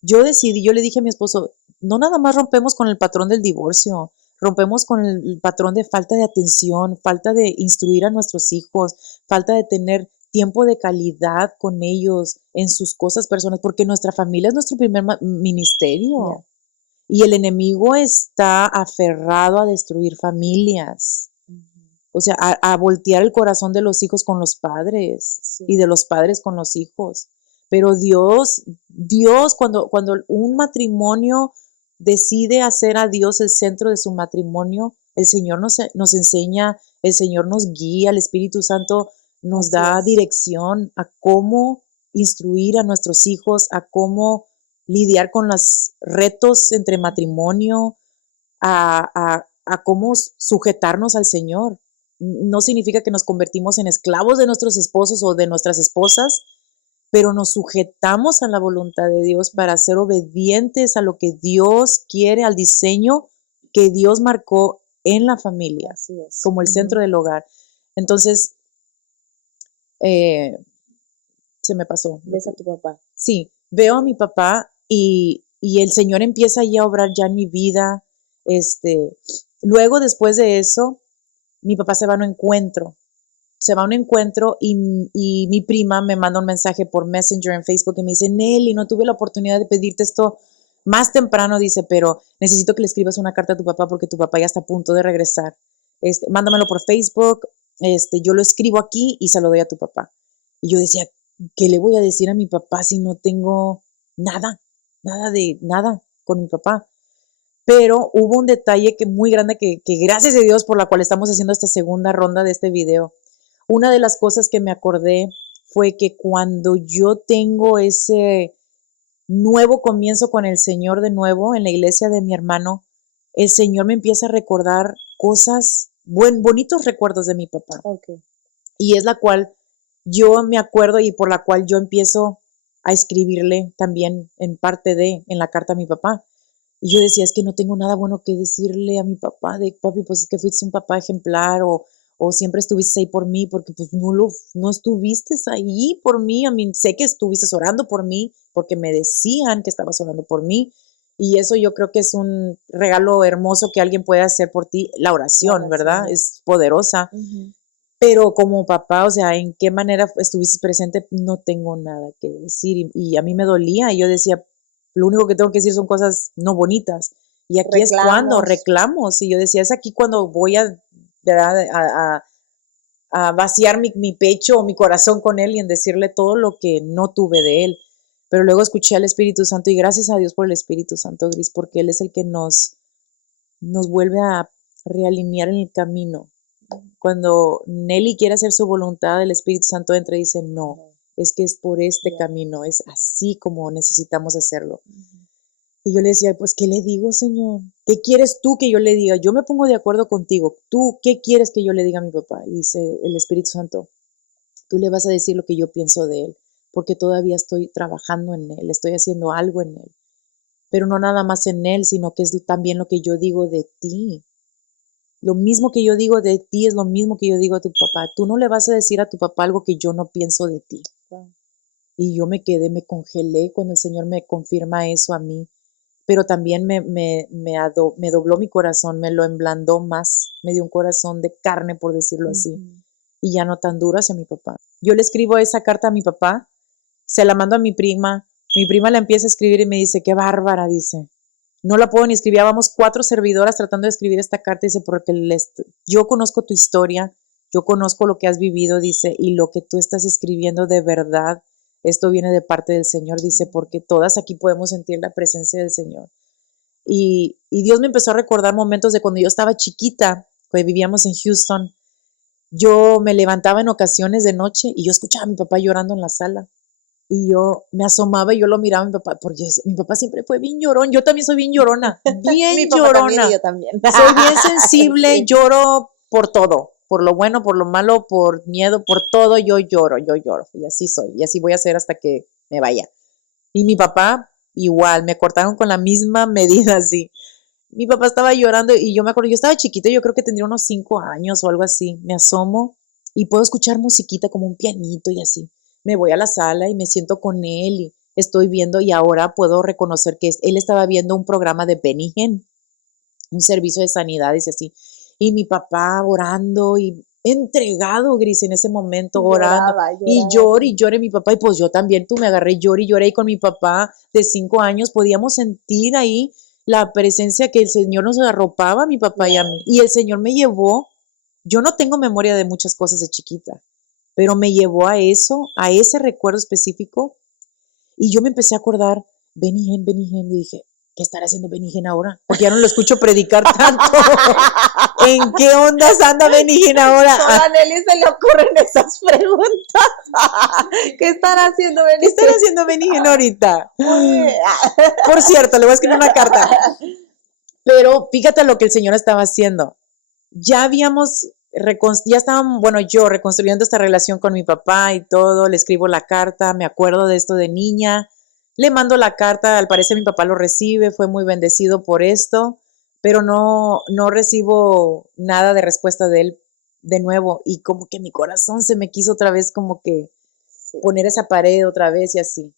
Yo le dije a mi esposo, no nada más rompemos con el patrón del divorcio, rompemos con el patrón de falta de atención, falta de instruir a nuestros hijos, falta de tener tiempo de calidad con ellos en sus cosas personales, porque nuestra familia es nuestro primer ministerio. Yeah. Y el enemigo está aferrado a destruir familias. O sea, a voltear el corazón de los hijos con los padres y de los padres con los hijos. Pero Dios cuando un matrimonio decide hacer a Dios el centro de su matrimonio, el Señor nos enseña, el Señor nos guía, el Espíritu Santo nos da dirección a cómo instruir a nuestros hijos, a cómo lidiar con los retos entre matrimonio, a cómo sujetarnos al Señor. No significa que nos convertimos en esclavos de nuestros esposos o de nuestras esposas, pero nos sujetamos a la voluntad de Dios para ser obedientes a lo que Dios quiere, al diseño que Dios marcó en la familia, como el centro del hogar. Entonces, eh, se me pasó. Ves a tu papá. Sí, veo a mi papá y el Señor empieza ya a obrar ya en mi vida. Luego, después de eso, mi papá se va a un encuentro. Se va a un encuentro y mi prima me manda un mensaje por Messenger en Facebook y me dice, Nelly, no tuve la oportunidad de pedirte esto más temprano, dice, pero necesito que le escribas una carta a tu papá porque tu papá ya está a punto de regresar. Mándamelo por Facebook, yo lo escribo aquí y se lo doy a tu papá. Y yo decía, ¿qué le voy a decir a mi papá si no tengo nada, nada con mi papá? Pero hubo un detalle muy grande que gracias a Dios por la cual estamos haciendo esta segunda ronda de este video. Una de las cosas que me acordé fue que cuando yo tengo ese nuevo comienzo con el Señor de nuevo en la iglesia de mi hermano, el Señor me empieza a recordar cosas, bonitos recuerdos de mi papá. Okay. Y es la cual yo me acuerdo y por la cual yo empiezo a escribirle también en la carta a mi papá. Y yo decía, es que no tengo nada bueno que decirle a mi papá, de papi, pues es que fuiste un papá ejemplar o siempre estuviste ahí por mí, porque pues no estuviste ahí por mí, a mí sé que estuviste orando por mí, porque me decían que estabas orando por mí, y eso yo creo que es un regalo hermoso que alguien puede hacer por ti, la oración, ¿verdad? Es poderosa, pero como papá, o sea, ¿en qué manera estuviste presente? No tengo nada que decir, y a mí me dolía, y yo decía, lo único que tengo que decir son cosas no bonitas. Y aquí es cuando reclamos. Y yo decía, es aquí cuando voy a vaciar mi pecho o mi corazón con él y en decirle todo lo que no tuve de él. Pero luego escuché al Espíritu Santo y gracias a Dios por el Espíritu Santo, Gris, porque Él es el que nos vuelve a realinear en el camino. Cuando Nelly quiere hacer su voluntad, el Espíritu Santo entra y dice, no, es que es por este camino, es así como necesitamos hacerlo. Y yo le decía, pues, ¿qué le digo, Señor? ¿Qué quieres tú que yo le diga? Yo me pongo de acuerdo contigo. ¿Tú qué quieres que yo le diga a mi papá? Y dice el Espíritu Santo, tú le vas a decir lo que yo pienso de él, porque todavía estoy trabajando en él, estoy haciendo algo en él. Pero no nada más en él, sino que es también lo que yo digo de ti. Lo mismo que yo digo de ti es lo mismo que yo digo a tu papá. Tú no le vas a decir a tu papá algo que yo no pienso de ti. Y yo me congelé cuando el Señor me confirma eso a mí. Pero también me dobló mi corazón, me lo emblandó más, me dio un corazón de carne, por decirlo así, y ya no tan duro hacia mi papá. Yo le escribo esa carta a mi papá, se la mando a mi prima la empieza a escribir y me dice, qué bárbara, dice, no la puedo ni escribir, vamos 4 servidoras tratando de escribir esta carta, dice, porque yo conozco tu historia, yo conozco lo que has vivido, dice, y lo que tú estás escribiendo de verdad, esto viene de parte del Señor, dice, porque todas aquí podemos sentir la presencia del Señor. Y Dios me empezó a recordar momentos de cuando yo estaba chiquita, cuando vivíamos en Houston. Yo me levantaba en ocasiones de noche y yo escuchaba a mi papá llorando en la sala. Y yo me asomaba y yo lo miraba a mi papá, porque mi papá siempre fue bien llorón. Yo también soy bien llorona, bien mi papá llorona. También, yo también. Soy bien sensible, sí. Lloro por todo, por lo bueno, por lo malo, por miedo, por todo, yo lloro. Y así soy, y así voy a ser hasta que me vaya. Y mi papá, igual, me cortaron con la misma medida, así. Mi papá estaba llorando y yo me acuerdo, yo estaba chiquita, yo creo que tendría unos 5 años o algo así. Me asomo y puedo escuchar musiquita como un pianito y así. Me voy a la sala y me siento con él y estoy viendo y ahora puedo reconocer que él estaba viendo un programa de Benny Hinn, un servicio de sanidades y así. Y mi papá orando y entregado, Gris, en ese momento, orando. Y llore mi papá. Y pues yo también, tú me agarré, lloré y con mi papá de 5 años podíamos sentir ahí la presencia que el Señor nos arropaba a mi papá y a mí. Y el Señor me llevó, yo no tengo memoria de muchas cosas de chiquita, pero me llevó a eso, a ese recuerdo específico. Y yo me empecé a acordar, Benny Hinn, y dije, ¿qué estará haciendo Benny Hinn ahora? Porque ya no lo escucho predicar tanto. ¿En qué ondas anda Benny Hinn ahora? A Nelly se le ocurren esas preguntas. ¿Qué estará haciendo Benny Hinn? ¿Qué estará haciendo Benny Hinn ahorita? Por cierto, le voy a escribir una carta. Pero fíjate lo que el Señor estaba haciendo. Ya estaban, bueno, yo reconstruyendo esta relación con mi papá y todo, le escribo la carta, me acuerdo de esto de niña, le mando la carta, al parecer mi papá lo recibe, fue muy bendecido por esto, pero no recibo nada de respuesta de él de nuevo y como que mi corazón se me quiso otra vez como que Sí. poner esa pared otra vez y así.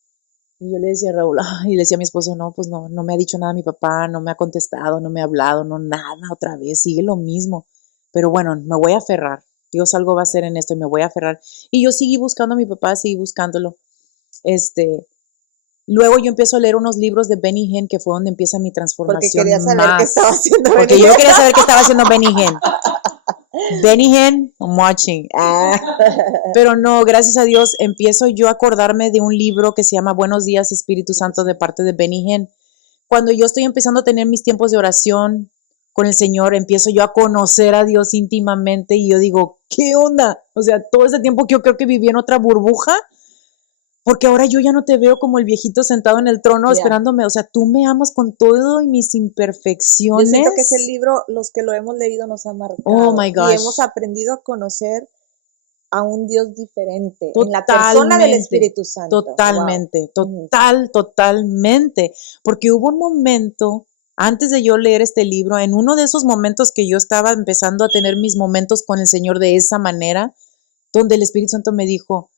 Y yo le decía a Raúl, y le decía a mi esposo, no, pues no me ha dicho nada mi papá, no me ha contestado, no me ha hablado, no nada otra vez, sigue lo mismo. Pero bueno, me voy a aferrar. Dios algo va a hacer en esto y me voy a aferrar. Y yo seguí buscando a mi papá, seguí buscándolo. Luego yo empiezo a leer unos libros de Benny Hinn, que fue donde empieza mi Porque transformación quería saber qué estaba más. haciendo Porque Benny. yo quería saber qué estaba haciendo Benny Hinn. Benny Hinn, I'm watching. Pero no, gracias a Dios, empiezo yo a acordarme de un libro que se llama Buenos días, Espíritu Santo, de parte de Benny Hinn. Cuando yo estoy empezando a tener mis tiempos de oración con el Señor, empiezo yo a conocer a Dios íntimamente y yo digo, ¿qué onda? O sea, todo ese tiempo que yo creo que viví en otra burbuja, porque ahora yo ya no te veo como el viejito sentado en el trono esperándome. O sea, tú me amas con todo y mis imperfecciones. Yo siento que ese libro, los que lo hemos leído, nos ha marcado. Oh my gosh. Y hemos aprendido a conocer a un Dios diferente en la persona del Espíritu Santo. Totalmente, Wow. totalmente. Porque hubo un momento, antes de yo leer este libro, en uno de esos momentos que yo estaba empezando a tener mis momentos con el Señor de esa manera, donde el Espíritu Santo me dijo,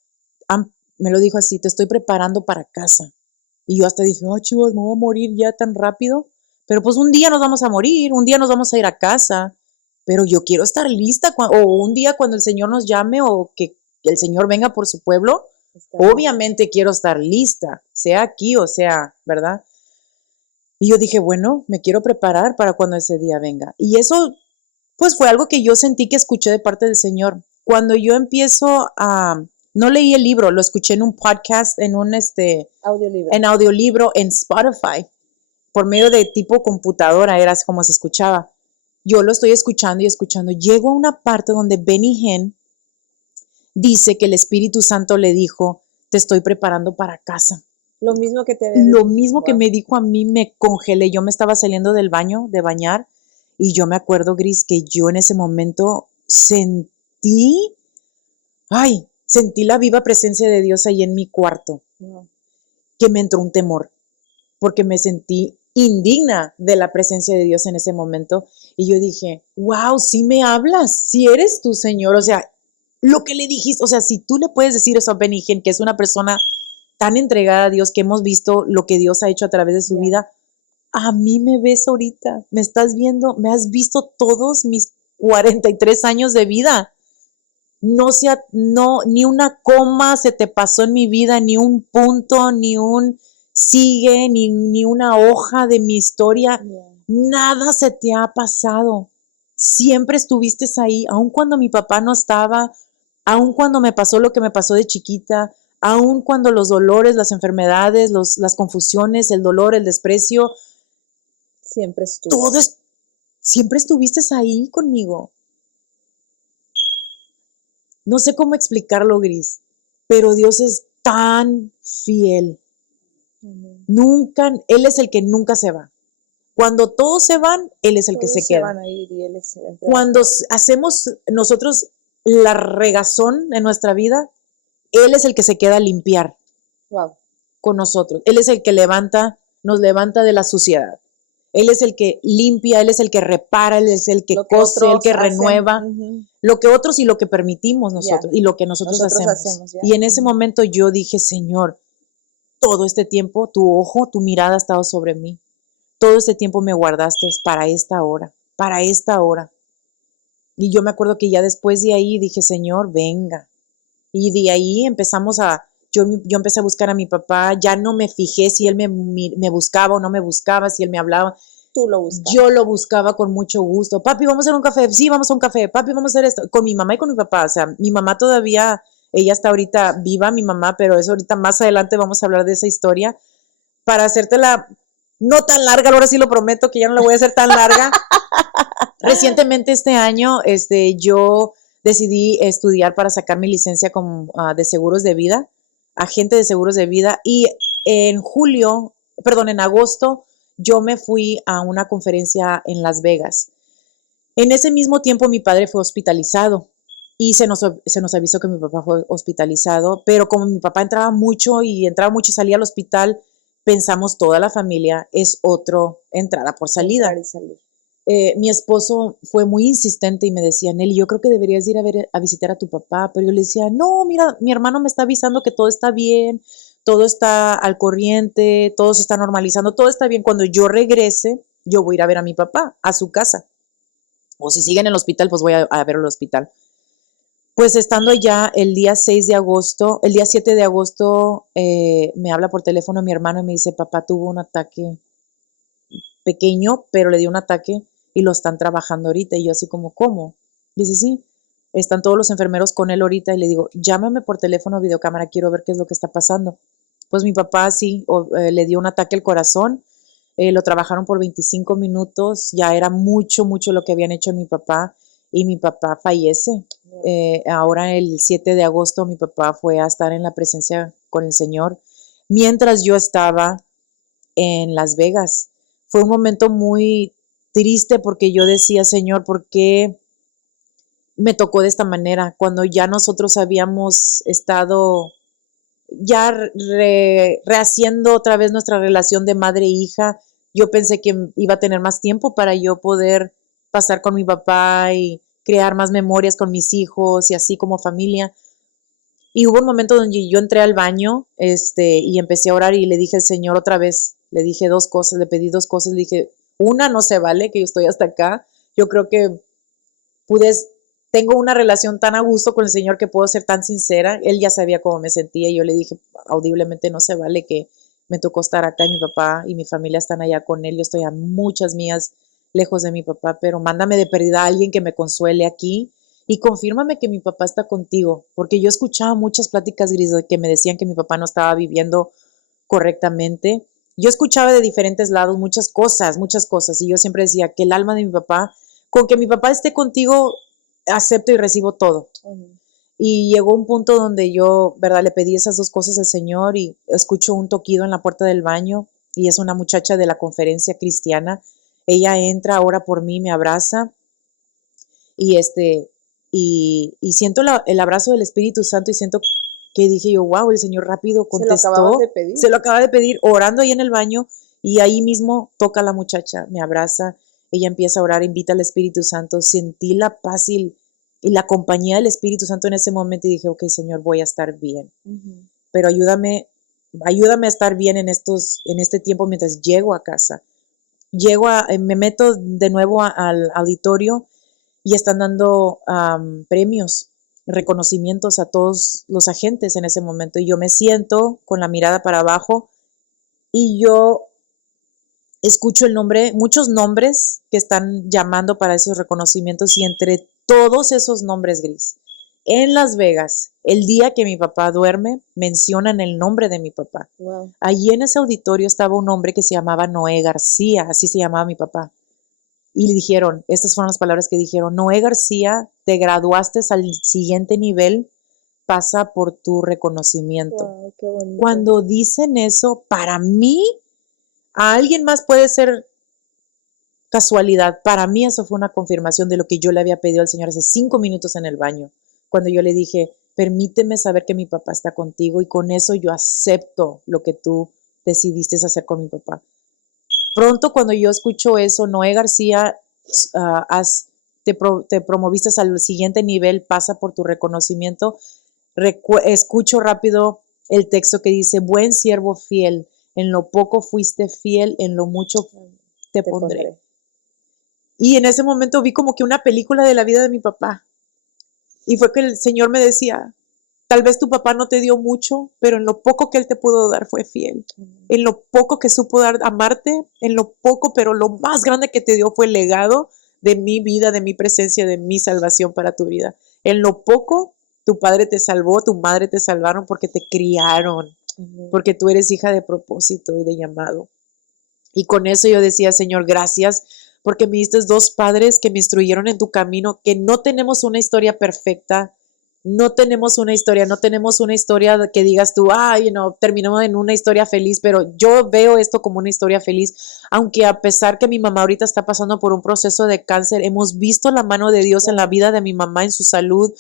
me lo dijo así, te estoy preparando para casa. Y yo hasta dije, chivas, me voy a morir ya tan rápido. Pero pues un día nos vamos a morir, un día nos vamos a ir a casa. Pero yo quiero estar lista, o un día cuando el Señor nos llame o que el Señor venga por su pueblo, obviamente quiero estar lista, sea aquí o sea, ¿verdad? Y yo dije, bueno, me quiero preparar para cuando ese día venga. Y eso, pues fue algo que yo sentí que escuché de parte del Señor. Cuando yo empiezo no leí el libro, lo escuché en un podcast, en un audiolibro en Spotify, por medio de tipo computadora, era como se escuchaba. Yo lo estoy escuchando y escuchando. Llego a una parte donde Benny Hinn dice que el Espíritu Santo le dijo, te estoy preparando para casa. Lo mismo que te había Lo mismo que me dijo a mí, me congelé. Yo me estaba saliendo del baño, de bañar, y yo me acuerdo, Gris, que yo en ese momento sentí la viva presencia de Dios ahí en mi cuarto, que me entró un temor, porque me sentí indigna de la presencia de Dios en ese momento. Y yo dije, wow, sí me hablas, sí eres tú, Señor. O sea, lo que le dijiste, o sea, si tú le puedes decir eso a Benny Hinn, que es una persona tan entregada a Dios, que hemos visto lo que Dios ha hecho a través de su vida, a mí me ves ahorita, me estás viendo, me has visto todos mis 43 años de vida. Ni una coma se te pasó en mi vida, ni un punto, ni un sigue, ni una hoja de mi historia. Nada se te ha pasado. Siempre estuviste ahí, aun cuando mi papá no estaba, aun cuando me pasó lo que me pasó de chiquita, aun cuando los dolores, las enfermedades, las confusiones, el dolor, el desprecio, siempre estuvo. Siempre estuviste ahí conmigo. No sé cómo explicarlo, Gris, pero Dios es tan fiel. Nunca, Él es el que nunca se va. Cuando todos se van, Él es el que se queda. Van a ir y Él es Cuando hacemos nosotros la regazón en nuestra vida, Él es el que se queda a limpiar con nosotros. Él es el que nos levanta de la suciedad. Él es el que limpia, Él es el que repara, Él es el que cose, el que renueva, lo que otros y lo que permitimos nosotros y lo que nosotros hacemos. Y en ese momento yo dije, Señor, todo este tiempo tu ojo, tu mirada ha estado sobre mí. Todo este tiempo me guardaste para esta hora, para esta hora. Y yo me acuerdo que ya después de ahí dije, Señor, venga. Y de ahí yo empecé a buscar a mi papá, ya no me fijé si él me buscaba o no me buscaba, si él me hablaba. Tú lo buscabas. Yo lo buscaba con mucho gusto. Papi, vamos a hacer un café. Sí, vamos a un café. Papi, vamos a hacer esto. Con mi mamá y con mi papá. O sea, mi mamá todavía, ella está ahorita viva, mi mamá, pero eso ahorita más adelante vamos a hablar de esa historia. Para hacértela no tan larga, ahora sí lo prometo que ya no la voy a hacer tan larga. Recientemente este año, yo decidí estudiar para sacar mi licencia de seguros de vida, agente de seguros de vida, y en agosto, yo me fui a una conferencia en Las Vegas. En ese mismo tiempo mi padre fue hospitalizado y se nos avisó que mi papá fue hospitalizado, pero como mi papá entraba mucho y salía al hospital, pensamos toda la familia es otra entrada por salida. mi esposo fue muy insistente y me decía, Nelly, yo creo que deberías ir a visitar a tu papá, pero yo le decía, no, mira, mi hermano me está avisando que todo está bien, todo está al corriente, todo se está normalizando, todo está bien. Cuando yo regrese, yo voy a ir a ver a mi papá, a su casa. O si sigue en el hospital, pues voy a verlo al hospital. Pues estando allá el día 6 de agosto, el día 7 de agosto, me habla por teléfono mi hermano y me dice, papá tuvo un ataque pequeño, pero le dio un ataque y lo están trabajando ahorita. Y yo así como, ¿cómo? Dice, sí, están todos los enfermeros con él ahorita. Y le digo, llámame por teléfono o videocámara, quiero ver qué es lo que está pasando. Pues mi papá sí, le dio un ataque al corazón, lo trabajaron por 25 minutos, ya era mucho, mucho lo que habían hecho a mi papá y mi papá fallece. Ahora el 7 de agosto mi papá fue a estar en la presencia con el Señor mientras yo estaba en Las Vegas. Fue un momento muy triste porque yo decía, Señor, ¿por qué me tocó de esta manera? Cuando ya nosotros habíamos estado ya rehaciendo otra vez nuestra relación de madre e hija, yo pensé que iba a tener más tiempo para yo poder pasar con mi papá y crear más memorias con mis hijos y así como familia. Y hubo un momento donde yo entré al baño, y empecé a orar y le dije al Señor otra vez, le dije dos cosas, le pedí dos cosas, le dije, una, no se vale que yo estoy hasta acá, yo creo que pude, tengo una relación tan a gusto con el Señor que puedo ser tan sincera, Él ya sabía cómo me sentía y yo le dije audiblemente, no se vale que me tocó estar acá y mi papá y mi familia están allá con Él, yo estoy a muchas millas lejos de mi papá, pero mándame de pérdida a alguien que me consuele aquí y confírmame que mi papá está contigo, porque yo escuchaba muchas pláticas grises que me decían que mi papá no estaba viviendo correctamente. Yo escuchaba de diferentes lados muchas cosas, y yo siempre decía que el alma de mi papá, con que mi papá esté contigo, acepto y recibo todo. Y llegó un punto donde yo, ¿verdad? Le pedí esas dos cosas al Señor y escucho un toquido en la puerta del baño y es una muchacha de la conferencia cristiana. Ella entra, ora por mí, me abraza y y siento el abrazo del Espíritu Santo y siento que dije yo, wow, el Señor rápido contestó, se lo acaba de pedir, orando ahí en el baño y ahí mismo toca a la muchacha, me abraza, ella empieza a orar, invita al Espíritu Santo, sentí la paz y la compañía del Espíritu Santo en ese momento y dije, ok, Señor, voy a estar bien, pero ayúdame a estar bien en este tiempo mientras llego a casa. Me meto de nuevo al auditorio y están dando premios, reconocimientos a todos los agentes en ese momento. Y yo me siento con la mirada para abajo y yo escucho muchos nombres que están llamando para esos reconocimientos y entre todos esos nombres, Gris, en Las Vegas, el día que mi papá duerme, mencionan el nombre de mi papá. Wow. Allí en ese auditorio estaba un hombre que se llamaba Noé García, así se llamaba mi papá. Y le dijeron, estas fueron las palabras que dijeron, Noé García, te graduaste al siguiente nivel, pasa por tu reconocimiento. Wow, qué bonito. Cuando dicen eso, para mí, a alguien más puede ser casualidad, para mí eso fue una confirmación de lo que yo le había pedido al Señor hace 5 minutos en el baño, cuando yo le dije, permíteme saber que mi papá está contigo y con eso yo acepto lo que tú decidiste hacer con mi papá. Pronto cuando yo escucho eso, Noé García, te promoviste al siguiente nivel, pasa por tu reconocimiento, escucho rápido el texto que dice, buen siervo fiel, en lo poco fuiste fiel, en lo mucho te pondré. Y en ese momento vi como que una película de la vida de mi papá. Y fue que el Señor me decía, tal vez tu papá no te dio mucho, pero en lo poco que él te pudo dar fue fiel. En lo poco que supo amarte, en lo poco, pero lo más grande que te dio fue el legado de mi vida, de mi presencia, de mi salvación para tu vida. En lo poco, tu padre te salvó, tu madre te salvaron porque te criaron, porque tú eres hija de propósito y de llamado. Y con eso yo decía, Señor, gracias, porque me diste dos padres que me instruyeron en tu camino, que no tenemos una historia perfecta, no tenemos una historia que digas tú, terminó en una historia feliz, pero yo veo esto como una historia feliz, aunque a pesar que mi mamá ahorita está pasando por un proceso de cáncer, hemos visto la mano de Dios en la vida de mi mamá, en su salud,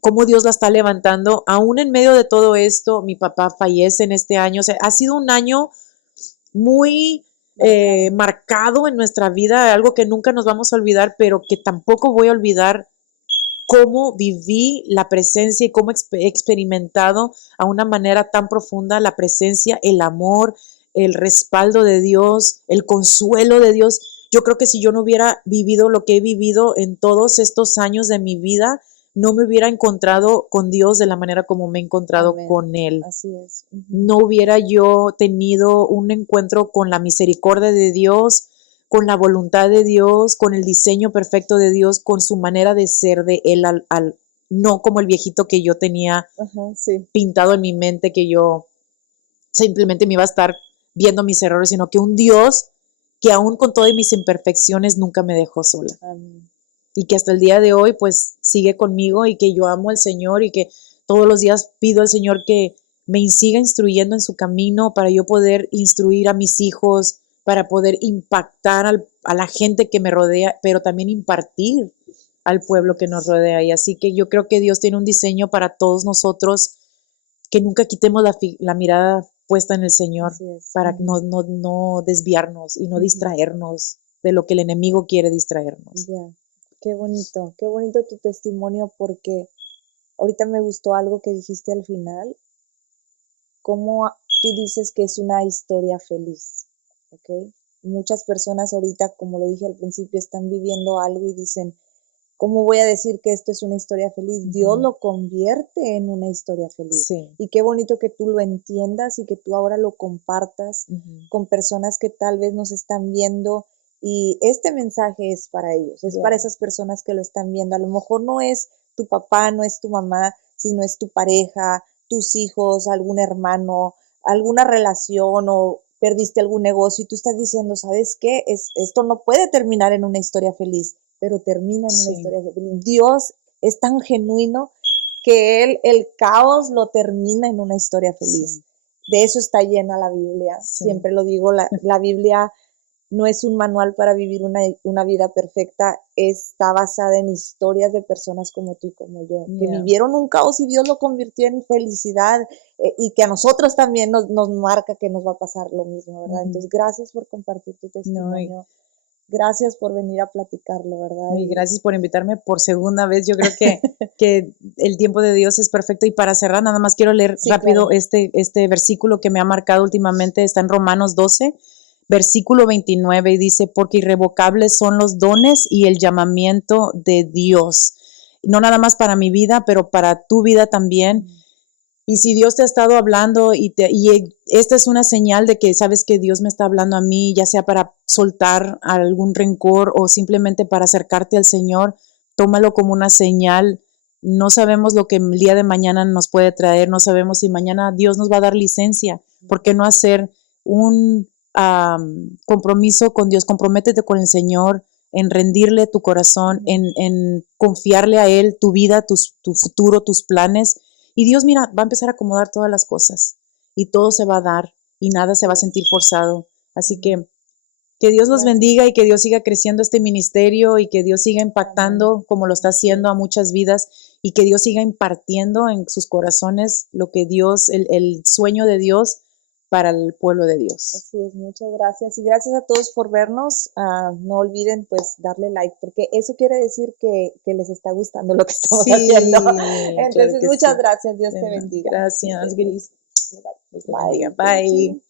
cómo Dios la está levantando, aún en medio de todo esto, mi papá fallece en este año, o sea, ha sido un año muy marcado en nuestra vida, algo que nunca nos vamos a olvidar, pero que tampoco voy a olvidar cómo viví la presencia y cómo he experimentado a una manera tan profunda la presencia, el amor, el respaldo de Dios, el consuelo de Dios. Yo creo que si yo no hubiera vivido lo que he vivido en todos estos años de mi vida, no me hubiera encontrado con Dios de la manera como me he encontrado Amén. con Él. Así es. No hubiera yo tenido un encuentro con la misericordia de Dios, con la voluntad de Dios, con el diseño perfecto de Dios, con su manera de ser de Él, no como el viejito que yo tenía Sí. pintado en mi mente, que yo simplemente me iba a estar viendo mis errores, sino que un Dios que aún con todas mis imperfecciones nunca me dejó sola. Amén. Y que hasta el día de hoy pues sigue conmigo y que yo amo al Señor y que todos los días pido al Señor que me siga instruyendo en su camino para yo poder instruir a mis hijos, para poder impactar a la gente que me rodea, pero también impartir al pueblo que nos rodea. Y así que yo creo que Dios tiene un diseño para todos nosotros, que nunca quitemos la mirada puesta en el Señor para no desviarnos y no distraernos de lo que el enemigo quiere distraernos. Yeah. Qué bonito tu testimonio, porque ahorita me gustó algo que dijiste al final, cómo tú dices que es una historia feliz, ¿ok? Muchas personas ahorita, como lo dije al principio, están viviendo algo y dicen, ¿cómo voy a decir que esto es una historia feliz? Dios lo convierte en una historia feliz. Sí. Y qué bonito que tú lo entiendas y que tú ahora lo compartas con personas que tal vez nos están viendo. Y este mensaje es para ellos, es para esas personas que lo están viendo. A lo mejor no es tu papá, no es tu mamá, sino es tu pareja, tus hijos, algún hermano, alguna relación, o perdiste algún negocio y tú estás diciendo, ¿sabes qué? Esto no puede terminar en una historia feliz, pero termina en una historia feliz. Dios es tan genuino que Él, el caos lo termina en una historia feliz. Sí. De eso está llena la Biblia. Sí. Siempre lo digo, la Biblia no es un manual para vivir una vida perfecta, está basada en historias de personas como tú y como yo, que vivieron un caos y Dios lo convirtió en felicidad, y que a nosotros también nos marca que nos va a pasar lo mismo, ¿verdad? Entonces, gracias por compartir tu testimonio. Gracias por venir a platicarlo, ¿verdad? Y gracias por invitarme por segunda vez. Yo creo que el tiempo de Dios es perfecto. Y para cerrar, nada más quiero leer rápido este versículo que me ha marcado últimamente. Está en Romanos 12, versículo 29, y dice, porque irrevocables son los dones y el llamamiento de Dios. No nada más para mi vida, pero para tu vida también. Y si Dios te ha estado hablando y esta es una señal de que sabes que Dios me está hablando a mí, ya sea para soltar algún rencor o simplemente para acercarte al Señor, tómalo como una señal. No sabemos lo que el día de mañana nos puede traer, no sabemos si mañana Dios nos va a dar licencia. ¿Por qué no hacer un compromiso con Dios? Comprométete con el Señor en rendirle tu corazón, en confiarle a Él tu vida, tu futuro, tus planes. Y Dios, mira, va a empezar a acomodar todas las cosas y todo se va a dar y nada se va a sentir forzado. Así que Dios los bendiga y que Dios siga creciendo este ministerio y que Dios siga impactando como lo está haciendo a muchas vidas y que Dios siga impartiendo en sus corazones lo que Dios, el sueño de Dios para el pueblo de Dios. Así es, muchas gracias. Y gracias a todos por vernos. No olviden pues darle like, porque eso quiere decir que les está gustando lo que estamos haciendo. Entonces, claro muchas gracias. Dios te bendiga. Gracias, Gris. Bye. Bye.